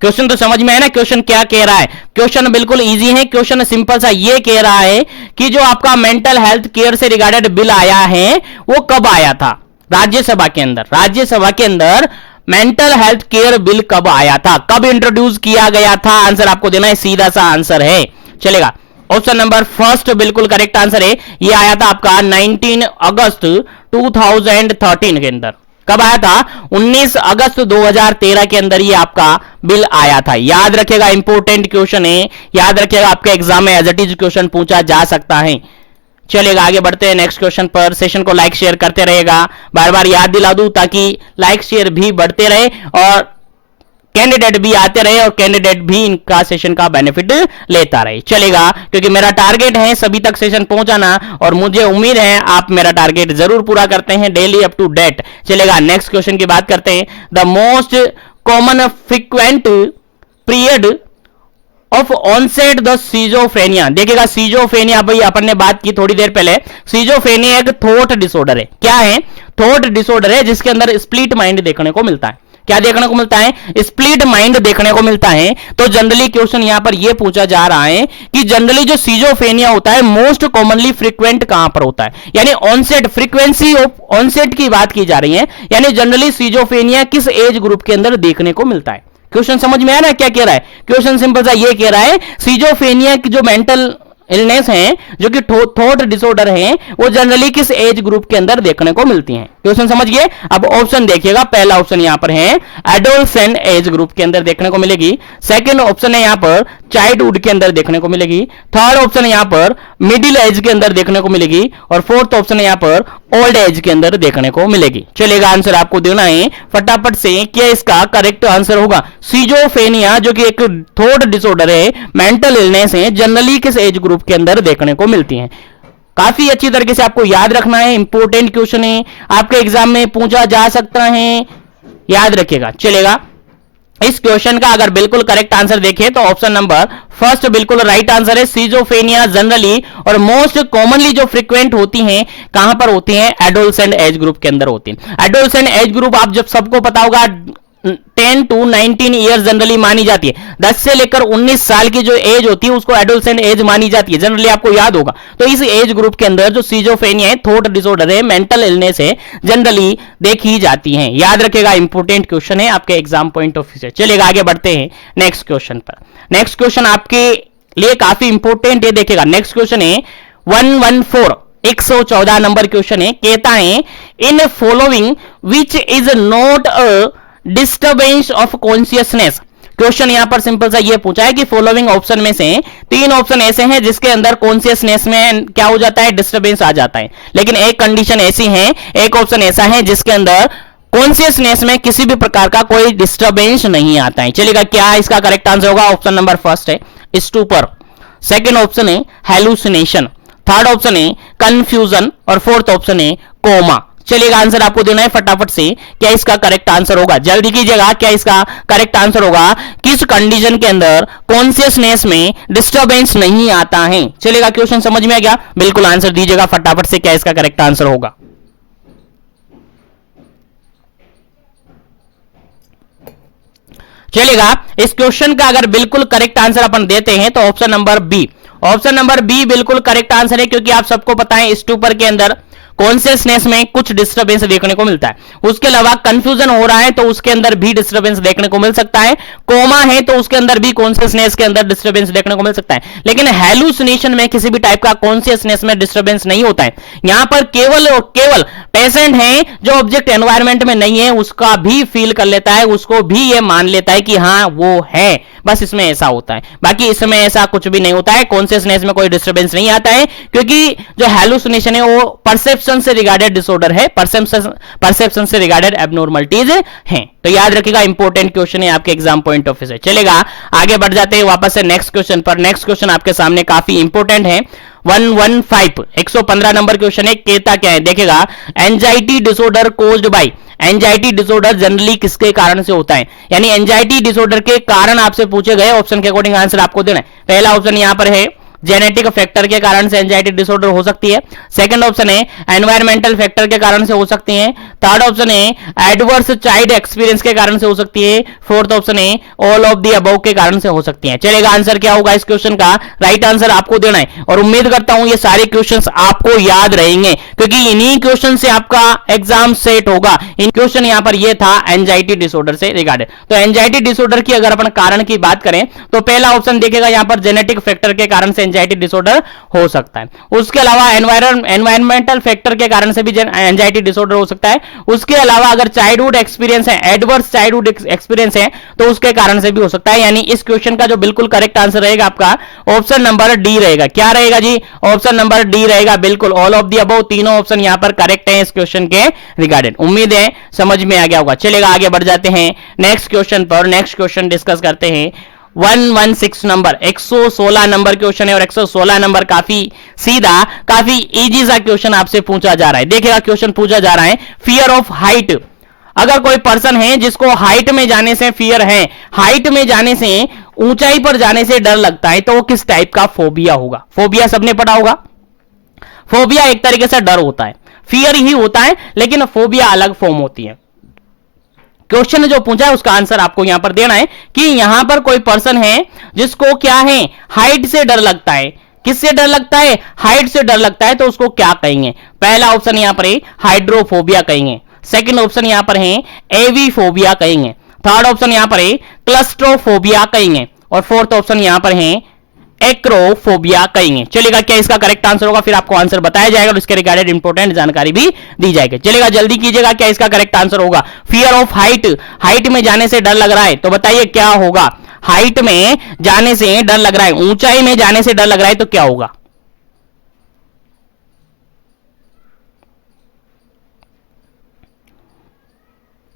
क्वेश्चन तो समझ में है ना, क्वेश्चन क्या कह रहा है। क्वेश्चन बिल्कुल इजी है। क्वेश्चन सिंपल सा ये कह रहा है कि जो आपका मेंटल हेल्थ केयर से रिगार्डेड बिल आया है वो कब आया था। राज्यसभा के अंदर मेंटल हेल्थ केयर बिल कब आया था, कब इंट्रोड्यूस किया गया था? आंसर आपको देना है, सीधा सा आंसर है, चलेगा। ऑप्शन नंबर फर्स्ट बिल्कुल करेक्ट आंसर है। ये आया था आपका 19 अगस्त 2013 के अंदर। कब आया था? 19 अगस्त 2013 के अंदर ये आपका बिल आया था। याद रखिएगा, इंपॉर्टेंट क्वेश्चन है, याद रखिएगा, आपके एग्जाम में एज इट इज क्वेश्चन पूछा जा सकता है। चलेगा, आगे बढ़ते हैं नेक्स्ट क्वेश्चन पर। सेशन को लाइक शेयर करते रहेगा, बार बार याद दिला दूं ताकि लाइक शेयर भी बढ़ते रहे और कैंडिडेट भी आते रहे और कैंडिडेट भी इनका सेशन का बेनिफिट लेता रहे। चलेगा, क्योंकि मेरा टारगेट है सभी तक सेशन पहुंचाना और मुझे उम्मीद है आप मेरा टारगेट जरूर पूरा करते हैं डेली अप टू डेट। चलेगा, नेक्स्ट क्वेश्चन की बात करते हैं। The most common frequent period of onset the schizophrenia. देखिएगा, सीजोफ्रेनिया भाई अपन ने बात की थोड़ी देर पहले। सीजोफ्रेनिया एक थॉट डिसऑर्डर है। क्या है? थॉट डिसऑर्डर है जिसके अंदर स्प्लिट माइंड देखने को मिलता है। क्या देखने को मिलता है? स्प्लिट माइंड देखने को मिलता है। तो जनरली क्वेश्चन यहां पर यह पूछा जा रहा है कि जनरली जो सीजोफ्रेनिया होता है मोस्ट कॉमनली फ्रीक्वेंट कहां पर होता है, यानी ऑनसेट, फ्रीक्वेंसी ऑफ ऑनसेट की बात की जा रही है, यानी जनरली सीजोफ्रेनिया किस एज ग्रुप के अंदर देखने को मिलता है। क्वेश्चन समझ में आया ना क्या कह रहा है? क्वेश्चन सिंपल सा ये कह रहा है सीजोफ्रेनिया की जो मेंटल इलनेस हैं, जो कि थॉट डिसऑर्डर हैं, वो जनरली किस एज ग्रुप के अंदर देखने को मिलती हैं। क्वेश्चन समझ गए? अब ऑप्शन देखिएगा, पहला ऑप्शन यहां पर है एडोलसेंट एज ग्रुप के अंदर देखने को मिलेगी। सेकंड ऑप्शन है यहां पर चाइल्डहुड के अंदर देखने को मिलेगी। थर्ड ऑप्शन यहां पर मिडिल एज के अंदर देखने को मिलेगी और फोर्थ ऑप्शन यहां पर ओल्ड एज के अंदर देखने को मिलेगी। चलेगा, आंसर आपको देना है फटाफट से, क्या इसका करेक्ट आंसर होगा? सीजोफ्रेनिया जो कि एक थॉट डिसऑर्डर है, मेंटल इलनेस है, जनरली किस एज ग्रुप के अंदर देखने को मिलती हैं। काफी अच्छी तरीके से आपको याद रखना है, इंपॉर्टेंट क्वेश्चन है, आपके एग्जाम में पूछा जा सकता है, याद रखिएगा। चलेगा, इस क्वेश्चन का अगर बिल्कुल करेक्ट आंसर देखें तो ऑप्शन नंबर फर्स्ट बिल्कुल राइट आंसर है। सीजोफ्रेनिया जनरली और मोस्ट कॉमनली जो फ्रीक्वेंट होती हैं कहां पर होती हैं? एडोलसेंट एज ग्रुप के अंदर होती हैं। एडोलसेंट एज ग्रुप आप जब सबको पता होगा 10 to 19 ईयर जनरली मानी जाती है। 10 से लेकर 19 साल की जो एज होती है उसको एडोलसेंट एज मानी जाती है, जनरली आपको याद होगा। तो इस एज ग्रुप के अंदर जो सीजोफ्रेनिया है, थॉट डिसऑर्डर है, मेंटल इलनेस है, जनरली देखी जाती हैं। याद रखिएगा, इंपॉर्टेंट क्वेश्चन है आपके एग्जाम पॉइंट ऑफ व्यू से। चलेगा, आगे बढ़ते हैं नेक्स्ट क्वेश्चन पर। नेक्स्ट क्वेश्चन आपके लिए काफी इंपॉर्टेंट है, देखिएगा। नेक्स्ट क्वेश्चन है 114 नंबर क्वेश्चन है। कहता है in following which is not a disturbance of consciousness. Question यहां पर सिंपल सा ये पूछा है कि फॉलोइंग ऑप्शन में से 3 ऑप्शन ऐसे हैं जिसके अंदर कॉन्शियसनेस में क्या हो जाता है? डिस्टर्बेंस आ जाता है। लेकिन एक कंडीशन ऐसी है, एक ऑप्शन ऐसा है जिसके अंदर कॉन्शियसनेस में किसी भी प्रकार का कोई डिस्टर्बेंस नहीं आता है। चलेगा, क्या इसका करेक्ट आंसर होगा? ऑप्शन नंबर फर्स्ट है स्टूपर, सेकेंड ऑप्शन है हैलुसिनेशन, थर्ड ऑप्शन है कंफ्यूजन और फोर्थ ऑप्शन है कोमा। चलिएगा, आंसर आपको देना है फटाफट से, क्या इसका करेक्ट आंसर होगा? जल्दी कीजिएगा, क्या इसका करेक्ट आंसर होगा? किस कंडीशन के अंदर कॉन्शियसनेस में डिस्टर्बेंस नहीं आता है? चलेगा, क्वेश्चन समझ में आ गया? बिल्कुल आंसर दीजिएगा फटाफट से, क्या इसका करेक्ट आंसर होगा? चलेगा, इस क्वेश्चन का अगर बिल्कुल करेक्ट आंसर अपन देते हैं तो option number B, option number B बिल्कुल करेक्ट आंसर है, क्योंकि आप सबको पता है स्टूपर के अंदर कॉन्शियसनेस में कुछ डिस्टर्बेंस देखने को मिलता है। उसके अलावा कंफ्यूजन हो रहा है तो उसके अंदर भी डिस्टर्बेंस देखने को मिल सकता है। कोमा है तो उसके अंदर भी कॉन्शियसनेस के अंदर डिस्टर्बेंस देखने को मिल सकता है। लेकिन हैलुसिनेशन में किसी भी टाइप का कॉन्शियसनेस में डिस्टर्बेंस नहीं होता है। यहां पर केवल और केवल पेशेंट है जो ऑब्जेक्ट एनवायरमेंट में नहीं है उसका भी फील कर लेता है, उसको भी ये मान लेता है कि हाँ वो है, बस इसमें ऐसा होता है। बाकी इसमें ऐसा कुछ भी नहीं होता है, कॉन्शियसनेस में कोई डिस्टर्बेंस नहीं आता है, क्योंकि जो हैलुसिनेशन है वो परसेप्शन से रिगार्डेड डिसऑर्डर है, परसेप्शन से रिगार्डेड एबनॉर्मलिटीज हैं। तो याद रखिएगा, इंपॉर्टेंट क्वेश्चन है आपके एग्जाम पॉइंट ऑफ व्यू से। चलेगा, आगे बढ़ जाते हैं वापस से नेक्स्ट क्वेश्चन पर। नेक्स्ट क्वेश्चन आपके सामने काफी इंपॉर्टेंट है। 115 नंबर क्वेश्चन है। कहता क्या है? देखेगा, anxiety disorder caused by, anxiety disorder generally किसके कारण से होता है? यानी एंजाइटी डिसऑर्डर के कारण आपसे पूछे गए ऑप्शन के अकॉर्डिंग आंसर आपको देना है। पहला ऑप्शन यहां पर है जेनेटिक फैक्टर के कारण से एंजाइटी डिसऑर्डर हो सकती है। सेकंड ऑप्शन है एनवायरमेंटल फैक्टर के कारण से हो सकती है। थर्ड ऑप्शन है एडवर्स चाइल्ड एक्सपीरियंस के कारण से हो सकती है। फोर्थ ऑप्शन है ऑल ऑफ द अबव के कारण से हो सकती है। चलेगा, आंसर क्या होगा इस क्वेश्चन का? राइट आंसर आपको देना है और उम्मीद करता हूं ये सारे क्वेश्चंस आपको याद रहेंगे क्योंकि इन्हीं क्वेश्चन से आपका एग्जाम सेट होगा। इन क्वेश्चन यहां पर ये था एंजाइटी डिसऑर्डर से रिगार्डेड। तो एंजाइटी डिसऑर्डर की अगर अपन कारण की बात करें तो पहला ऑप्शन देखेगा यहां पर जेनेटिक फैक्टर के कारण से एंजाइटी डिसऑर्डर हो सकता है। उसके अलावा एनवायरमेंटल फैक्टर के कारण से भी एंजाइटी डिसऑर्डर हो सकता है। उसके अलावा अगर चाइल्डहुड एक्सपीरियंस है, एडवर्स चाइल्डहुड एक्सपीरियंस है, तो उसके कारण से भी हो सकता है। यानी इस क्वेश्चन का जो बिल्कुल करेक्ट आंसर रहेगा आपका ऑप्शन नंबर डी रहेगा। क्या रहेगा जी? ऑप्शन नंबर डी रहेगा। बिल्कुल ऑल ऑफ द अबव तीनों ऑप्शन यहां पर करेक्ट है इस क्वेश्चन के रिगार्डेड। उम्मीद है समझ में आ गया होगा। चलेगा, आगे बढ़ जाते हैं नेक्स्ट क्वेश्चन पर। नेक्स्ट क्वेश्चन डिस्कस करते हैं 116 नंबर, 116 नंबर क्वेश्चन है और 116 नंबर काफी सीधा, काफी इजी सा क्वेश्चन आपसे पूछा जा रहा है। देखिएगा क्वेश्चन पूछा जा रहा है फियर ऑफ हाइट। अगर कोई पर्सन है जिसको हाइट में जाने से फियर है, हाइट में जाने से, ऊंचाई पर जाने से डर लगता है, तो वो किस टाइप का फोबिया होगा? फोबिया सबने पढ़ा होगा। फोबिया एक तरीके से डर होता है, फियर ही होता है, लेकिन फोबिया अलग फॉर्म होती है। क्वेश्चन जो पूछा है उसका आंसर आपको यहां पर देना है कि यहां पर कोई पर्सन है जिसको क्या है, हाइट से डर लगता है। किससे डर लगता है? हाइट से डर लगता है, तो उसको क्या कहेंगे? पहला ऑप्शन यहां पर है हाइड्रोफोबिया कहेंगे। सेकंड ऑप्शन यहां पर है एवीफोबिया कहेंगे। थर्ड ऑप्शन यहां पर है क्लस्ट्रोफोबिया कहेंगे और फोर्थ ऑप्शन यहां पर है एक्रोफोबिया कहेंगे। चलेगा, क्या इसका करेक्ट आंसर होगा? फिर आपको आंसर बताया जाएगा और इसके रिगार्डेड इंपॉर्टेंट जानकारी भी दी जाएगी। चलेगा, जल्दी कीजिएगा, क्या इसका करेक्ट आंसर होगा? फियर ऑफ हाइट, हाइट में जाने से डर लग रहा है, तो बताइए क्या होगा? हाइट में जाने से डर लग रहा है, ऊंचाई में जाने से डर लग रहा है, तो क्या होगा?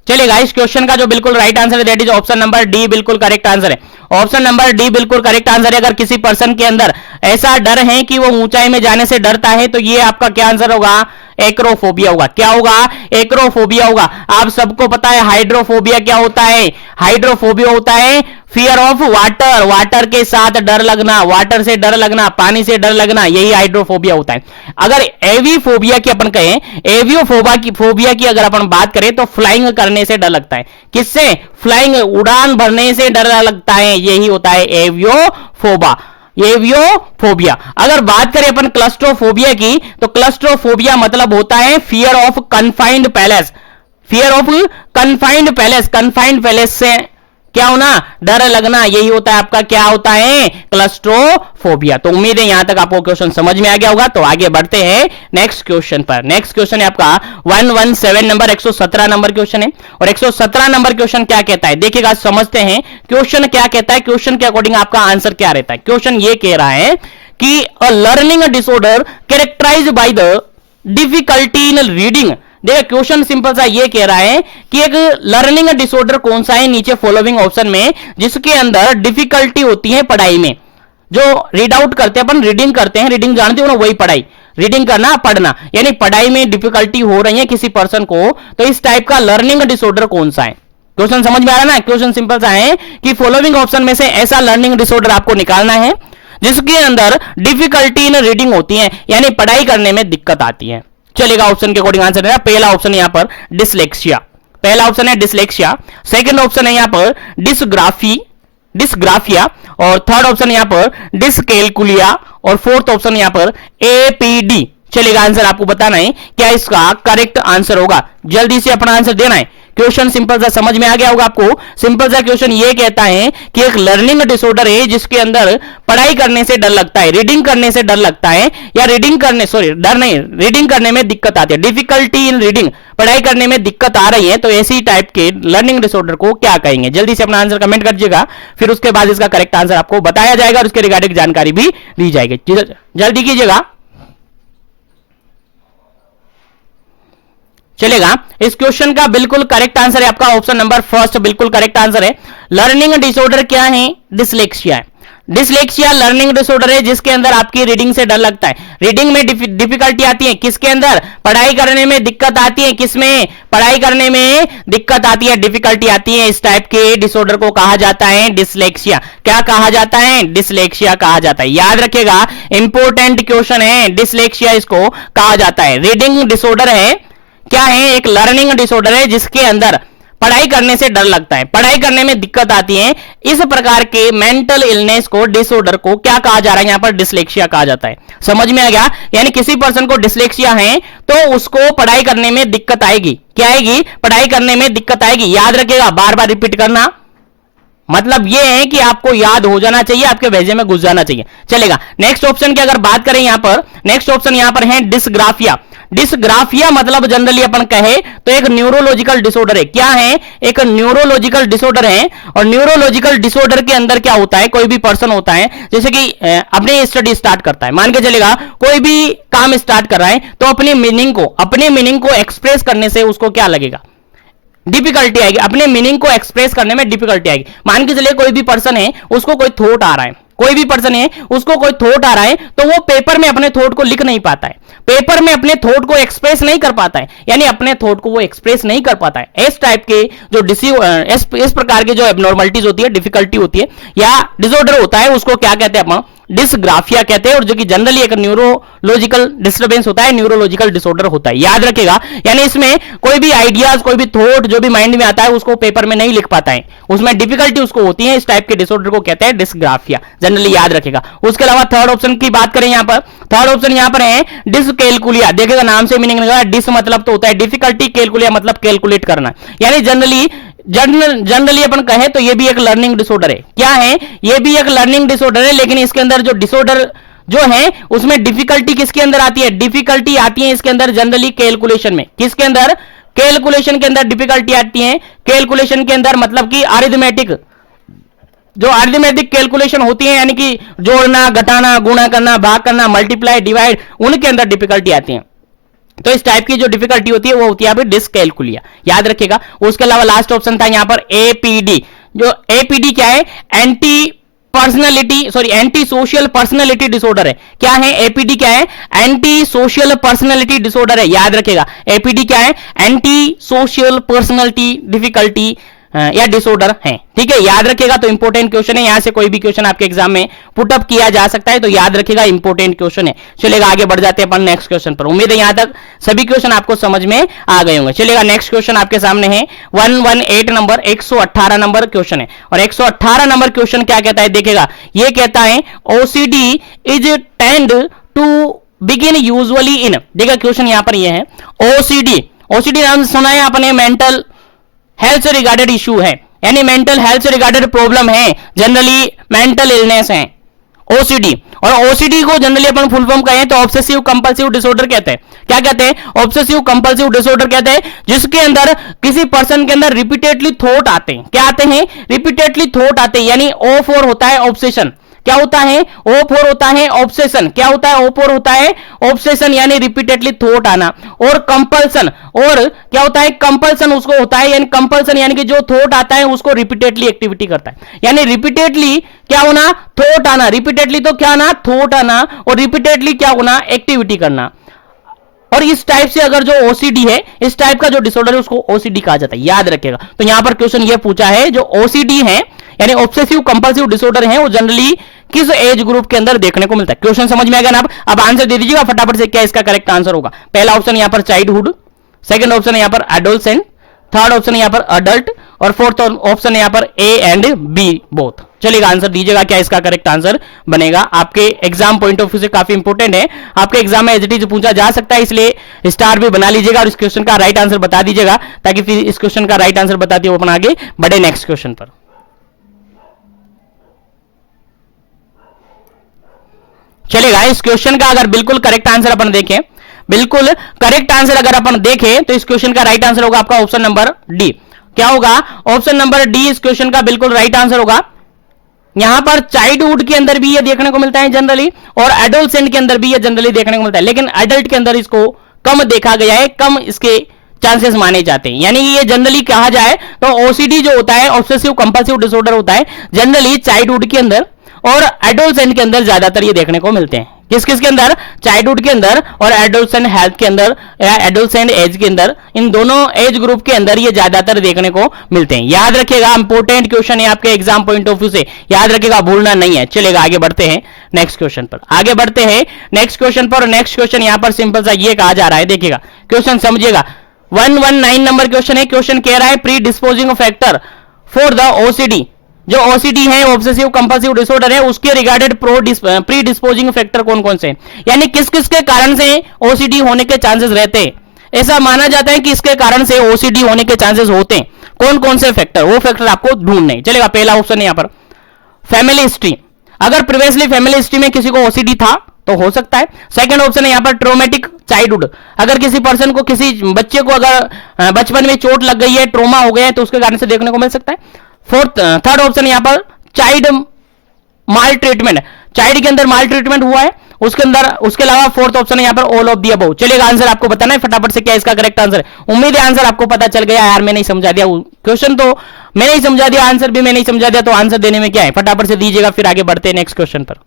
चलेगा, इस क्वेश्चन का जो बिल्कुल राइट आंसर है that is option number D, बिल्कुल करेक्ट आंसर है। ऑप्शन नंबर डी बिल्कुल करेक्ट आंसर है। अगर किसी पर्सन के अंदर ऐसा डर है कि वो ऊंचाई में जाने से डरता है, तो ये आपका क्या आंसर होगा? एक्रोफोबिया होगा। क्या होगा? एक्रोफोबिया होगा। आप सबको पता है हाइड्रोफोबिया क्या होता है? हाइड्रोफोबिया होता है फियर ऑफ वाटर, वाटर के साथ डर लगना, वाटर से डर लगना, पानी से डर लगना, यही हाइड्रोफोबिया होता है। अगर एवीफोबिया की अपन कहें, एवियोफोबिया की अगर अपन बात करें, तो फ्लाइंग करने से डर लगता है। किससे? फ्लाइंग, उड़ान भरने से डर लगता है, यही होता है एवियोफोबिया। अगर बात करें अपन क्लस्ट्रोफोबिया की, तो क्लस्ट्रोफोबिया मतलब होता है fear of confined palace. Fear of confined palace, confined palace से क्या होना? डर लगना, यही होता है आपका, क्या होता है? क्लस्ट्रोफोबिया। तो उम्मीद है यहां तक आपको क्वेश्चन समझ में आ गया होगा। तो आगे बढ़ते हैं नेक्स्ट क्वेश्चन पर। नेक्स्ट क्वेश्चन है आपका 117 नंबर, 117 नंबर क्वेश्चन है और 117 नंबर क्वेश्चन क्या कहता है? देखिएगा, समझते हैं क्वेश्चन क्या कहता है। क्वेश्चन के अकॉर्डिंग आपका आंसर क्या रहता है? क्वेश्चन ये कह रहा है कि a learning disorder characterised by the difficulty in reading. देखिए, क्वेश्चन सिंपल सा ये कह रहा है कि एक लर्निंग डिसऑर्डर कौन सा है नीचे फॉलोइंग ऑप्शन में जिसके अंदर डिफिकल्टी होती है पढ़ाई में। जो रीड आउट करते हैं अपन, रीडिंग करते हैं, रीडिंग जानते हो ना, वही पढ़ाई, रीडिंग करना, पढ़ना, यानी पढ़ाई में डिफिकल्टी हो रही है किसी पर्सन को, तो इस टाइप का लर्निंग डिसऑर्डर कौन सा है? क्वेश्चन समझ में आ रहा है ना? क्वेश्चन सिंपल सा है कि फॉलोइंग ऑप्शन में से ऐसा लर्निंग डिसऑर्डर आपको निकालना है जिसके अंदर डिफिकल्टी इन रीडिंग होती है, यानी पढ़ाई करने में दिक्कत आती है। चलेगा, ऑप्शन के अकॉर्डिंग आंसर है पहला ऑप्शन यहां पर डिसलेक्सिया, पहला ऑप्शन है डिसलेक्सिया। सेकंड ऑप्शन है यहां पर डिसग्राफिया और थर्ड ऑप्शन यहां पर डिसकैलकुलिया और फोर्थ ऑप्शन यहां पर एपीडी। चलेगा, आंसर आपको बताना है क्या इसका करेक्ट आंसर होगा। जल्दी से अपना आंसर देना है। क्वेश्चन सिंपल सा समझ में आ गया होगा आपको। सिंपल सा क्वेश्चन ये कहता है कि एक लर्निंग डिसऑर्डर है जिसके अंदर पढ़ाई करने से डर लगता है, रीडिंग करने से डर लगता है, या रीडिंग करने में दिक्कत आती है, डिफिकल्टी इन रीडिंग, पढ़ाई करने में दिक्कत आ रही है, तो ऐसी टाइप के लर्निंग डिसऑर्डर को क्या कहेंगे? जल्दी से अपना आंसर कमेंट करिएगा, फिर उसके बाद इसका करेक्ट आंसर आपको बताया जाएगा और उसके रिगार्डिंग जानकारी भी दी जाएगी। जल्दी कीजिएगा। चलेगा, इस क्वेश्चन का बिल्कुल करेक्ट आंसर है आपका ऑप्शन नंबर फर्स्ट, बिल्कुल करेक्ट आंसर है। लर्निंग डिसऑर्डर क्या है? डिसलेक्सिया है। डिसलेक्सिया लर्निंग डिसऑर्डर है जिसके अंदर आपकी रीडिंग से डर लगता है, रीडिंग में डिफिकल्टी आती है, किसके अंदर, पढ़ाई करने में दिक्कत आती है, किसमें, पढ़ाई करने में दिक्कत आती है, डिफिकल्टी आती है। इस टाइप के डिसऑर्डर को कहा जाता है डिसलेक्सिया। क्या कहा जाता है? डिसलेक्सिया कहा जाता है। याद रखिएगा, इंपॉर्टेंट क्वेश्चन है, डिसलेक्सिया इसको कहा जाता है। रीडिंग डिसऑर्डर है, क्या है? एक लर्निंग डिसऑर्डर है जिसके अंदर पढ़ाई करने से डर लगता है, पढ़ाई करने में दिक्कत आती है। इस प्रकार के मेंटल इलनेस को, डिसऑर्डर को क्या कहा जा रहा है? यहां पर डिसलेक्सिया कहा जाता है। समझ में आ गया? यानी किसी पर्सन को डिसलेक्सिया है तो उसको पढ़ाई करने में दिक्कत आएगी। क्या आएगी? पढ़ाई करने में दिक्कत आएगी। याद रखिएगा, बार बार रिपीट करना, मतलब यह है कि आपको याद हो जाना चाहिए, आपके भेजे में घुस जाना चाहिए। चलेगा। नेक्स्ट ऑप्शन की अगर बात करें यहां पर, नेक्स्ट ऑप्शन यहां पर है डिसग्राफिया। डिसग्राफिया मतलब जनरली अपन कहे तो एक न्यूरोलॉजिकल डिसऑर्डर है। क्या है? एक न्यूरोलॉजिकल डिसऑर्डर है। और न्यूरोलॉजिकल डिसऑर्डर के अंदर क्या होता है? कोई भी पर्सन होता है, जैसे कि अपनी स्टडी स्टार्ट करता है, मान के चलेगा कोई भी काम स्टार्ट कर रहा है, तो अपने मीनिंग को एक्सप्रेस करने से उसको क्या लगेगा? डिफिकल्टी आएगी। अपने मीनिंग को एक्सप्रेस करने में डिफिकल्टी आएगी। मान के चलिए कोई भी पर्सन है, उसको कोई थॉट आ रहा है, कोई भी पर्सन है उसको कोई थॉट आ रहा है, तो वो पेपर में अपने थॉट को लिख नहीं पाता है, पेपर में अपने थॉट को एक्सप्रेस नहीं कर पाता है, यानी अपने थॉट को वो एक्सप्रेस नहीं कर पाता है। इस टाइप के जो इस प्रकार के जो एब्नॉर्मलिटीज होती है, डिफिकल्टी होती है या डिसऑर्डर होता है, उसको क्या कहते हैं? अपन डिसग्राफिया कहते हैं। और जो कि जनरली एक न्यूरोलॉजिकल डिस्टर्बेंस होता है, न्यूरोलॉजिकल डिसऑर्डर होता है। याद रखेगा, यानी इसमें कोई भी आइडियाज, कोई भी थॉट जो भी माइंड में आता है उसको पेपर में नहीं लिख पाता है, उसमें डिफिकल्टी उसको होती है। इस टाइप के डिसऑर्डर को कहते हैं डिसग्राफिया, जनरली याद रखेगा। उसके अलावा थर्ड ऑप्शन की बात करें यहां पर, थर्ड ऑप्शन यहां पर है डिसकैलकुलिया। देखिएगा, नाम से मीनिंग निकला, डिस मतलब तो होता है डिफिकल्टी, कैलकुलिया मतलब कैलकुलेट करना, यानी जनरली अपन कहें तो ये भी एक लर्निंग डिसऑर्डर है। क्या है? ये भी एक लर्निंग डिसऑर्डर है, लेकिन इसके अंदर जो डिसऑर्डर जो है उसमें डिफिकल्टी किसके अंदर आती है? डिफिकल्टी आती है इसके अंदर जनरली कैलकुलेशन में। किसके अंदर? कैलकुलेशन के अंदर डिफिकल्टी आती है। कैलकुलेशन के अंदर मतलब कि अरिथमेटिक, जो अरिथमेटिक कैलकुलेशन होती है, यानी कि जोड़ना, घटाना, गुणा करना, भाग करना, मल्टीप्लाई, डिवाइड, उनके अंदर डिफिकल्टी आती है। तो इस टाइप की जो डिफिकल्टी होती है वो होती है डिसकैलकुलिया। याद रखिएगा। उसके अलावा लास्ट ऑप्शन था यहां पर एपीडी। जो एपीडी क्या है? एंटी सोशल पर्सनैलिटी डिसऑर्डर है। क्या है? एपीडी क्या है? एंटी सोशल पर्सनैलिटी डिसऑर्डर है। याद रखिएगा, एपीडी क्या है? एंटी सोशल पर्सनैलिटी डिफिकल्टी या डिसऑर्डर है। ठीक है, याद रखिएगा। तो इंपॉर्टेंट क्वेश्चन है, यहां से कोई भी क्वेश्चन आपके एग्जाम में पुटअप किया जा सकता है, तो याद रखिएगा इंपॉर्टेंट क्वेश्चन है। चलेगा, आगे बढ़ जाते हैं अपन नेक्स्ट क्वेश्चन पर। उम्मीद है यहां तक सभी क्वेश्चन आपको समझ में आ गए होंगे। चलेगा, नेक्स्ट क्वेश्चन आपके सामने है 118 नंबर, 118 नंबर क्वेश्चन है। और 118 नंबर क्वेश्चन क्या कहता है? देखिएगा, ये कहता है OCD is tend to begin usually in. देखिए क्वेश्चन यहां पर ये है ओसीडी नाम सुना है आपने, मेंटल हेल्थ से रिगार्डेड इशू है, यानी मेंटल हेल्थ से रिगार्डेड प्रॉब्लम है, जनरली मेंटल इलनेस है ओसीडी। और ओसीडी को जनरली अपन फुल फॉर्म कहें तो ऑब्सेसिव कंपल्सिव डिसऑर्डर कहते हैं। क्या कहते हैं? ऑब्सेसिव कंपल्सिव डिसऑर्डर कहते हैं, जिसके अंदर किसी पर्सन के अंदर रिपीटेडली थॉट आते हैं। क्या आते हैं? रिपीटेडली थॉट आते हैं, यानी ओ फॉर होता है ऑब्सेशन। क्या होता है? ओ फोर होता है ऑब्सेशन। क्या होता है? ओ फोर होता है ऑब्सेशन, यानी रिपीटेडली थॉट आना। और कंपल्सन, और क्या होता है? कंपल्सन उसको होता है, यानी कंपल्सन यानी कि जो थॉट आता है उसको रिपीटेडली एक्टिविटी करता है, यानी रिपीटेडली क्या होना? थॉट आना। रिपीटेडली तो क्या आना? थॉट आना। और रिपीटेडली क्या होना? एक्टिविटी करना। और इस टाइप से अगर जो ओसीडी है, इस टाइप का जो डिसऑर्डर है उसको ओसीडी कहा जाता है। याद रखिएगा। तो यहां पर क्वेश्चन ये पूछा है, जो ओसीडी है यानी ऑब्सेसिव कंपल्सिव डिसऑर्डर है, वो जनरली किस एज ग्रुप के अंदर देखने को मिलता है? क्वेश्चन समझ में आएगा ना? अब आंसर दे दीजिएगा फटाफट से, क्या इसका करेक्ट आंसर होगा। पहला ऑप्शन यहां पर चाइल्डहुड, सेकंड ऑप्शन यहां पर एडोलसेंट, थर्ड ऑप्शन यहां पर अडल्ट, और फोर्थ ऑप्शन यहां पर ए एंड बी बोथ। चलिएगा, आंसर दीजिएगा, क्या इसका करेक्ट आंसर बनेगा। आपके एग्जाम पॉइंट ऑफ व्यू से काफी इंपॉर्टेंट है, आपके एग्जाम में एज इट इज पूछा जा सकता है, इसलिए स्टार भी बना लीजिएगा और इस क्वेश्चन का राइट आंसर बता दीजिएगा, ताकि फिर इस क्वेश्चन का राइट आंसर बताते हुए अपन आगे बढ़े नेक्स्ट क्वेश्चन पर। चलेगा, इस क्वेश्चन का अगर बिल्कुल करेक्ट आंसर अपन देखें, बिल्कुल करेक्ट आंसर अगर अपन देखें तो इस क्वेश्चन का राइट आंसर होगा आपका ऑप्शन नंबर डी। क्या होगा? ऑप्शन नंबर डी इस क्वेश्चन का बिल्कुल राइट आंसर होगा। यहां पर चाइल्डहुड के अंदर भी ये देखने को मिलता है जनरली, और एडोलसेंट के अंदर भी ये जनरली देखने को मिलता है, लेकिन एडल्ट के अंदर इसको कम देखा गया है, कम इसके चांसेस माने जाते हैं। यानी ये जनरली कहा जाए तो ओसीडी जो होता है, ऑब्सेसिव कंपल्सिव डिसऑर्डर होता है, जनरली चाइल्डहुड के अंदर और एडोलसेंट के अंदर ज्यादातर ये देखने को मिलते हैं। किस किस के अंदर? चाइल्डहुड के अंदर और एडोलसेंट हेल्थ के अंदर या एडोलसेंट एज के अंदर, इन दोनों एज ग्रुप के अंदर ये ज्यादातर देखने को मिलते हैं। याद रखिएगा, इंपॉर्टेंट क्वेश्चन है आपके एग्जाम पॉइंट ऑफ व्यू से, याद रखिएगा, भूलना नहीं है। चलेगा, आगे बढ़ते हैं नेक्स्ट क्वेश्चन पर, आगे बढ़ते हैं नेक्स्ट क्वेश्चन पर। नेक्स्ट क्वेश्चन यहां पर सिंपल सा ये कहा जा रहा है, देखिएगा क्वेश्चन समझिएगा। 119 नंबर क्वेश्चन है। क्वेश्चन कह रहा है pre disposing factor for the OCD, जो ओसीडी है ऑब्सेसिव कंपल्सिव डिसऑर्डर है, उसके रिगार्डेड प्री डिस्पोजिंग फैक्टर कौन कौन से, यानी किस किस के कारण से ओसीडी होने के चांसेस रहते हैं। ऐसा माना जाता है कि इसके कारण से ओसीडी होने के चांसेस होते हैं। कौन कौन से फैक्टर, वो फैक्टर आपको ढूंढने। चलेगा, पहला ऑप्शन है यहां पर फैमिली हिस्ट्री, अगर प्रीवियसली फैमिली हिस्ट्री में किसी को ओसीडी था तो हो सकता है। सेकंड ऑप्शन है यहां पर ट्रोमेटिक चाइल्डहुड, अगर किसी पर्सन को, किसी बच्चे को अगर बचपन में चोट लग गई है, ट्रोमा हो गया है, तो उसके कारण से देखने को मिल सकता है। थर्ड ऑप्शन यहां पर चाइल्ड माल ट्रीटमेंट, चाइल्ड के अंदर माल ट्रीटमेंट हुआ है उसके अंदर। उसके अलावा फोर्थ ऑप्शन है यहां पर ऑल ऑफ द अबव। चलेगा, आंसर आपको बताना है फटाफट से क्या इसका करेक्ट आंसर है। उम्मीद है आंसर आपको पता चल गया यार, मैंने नहीं समझा दिया क्वेश्चन, तो मैंने ही समझा दिया, आंसर भी मैंने ही समझा दिया, तो आंसर देने में क्या है, फटाफट से दीजिएगा, फिर आगे बढ़ते हैं नेक्स्ट क्वेश्चन पर।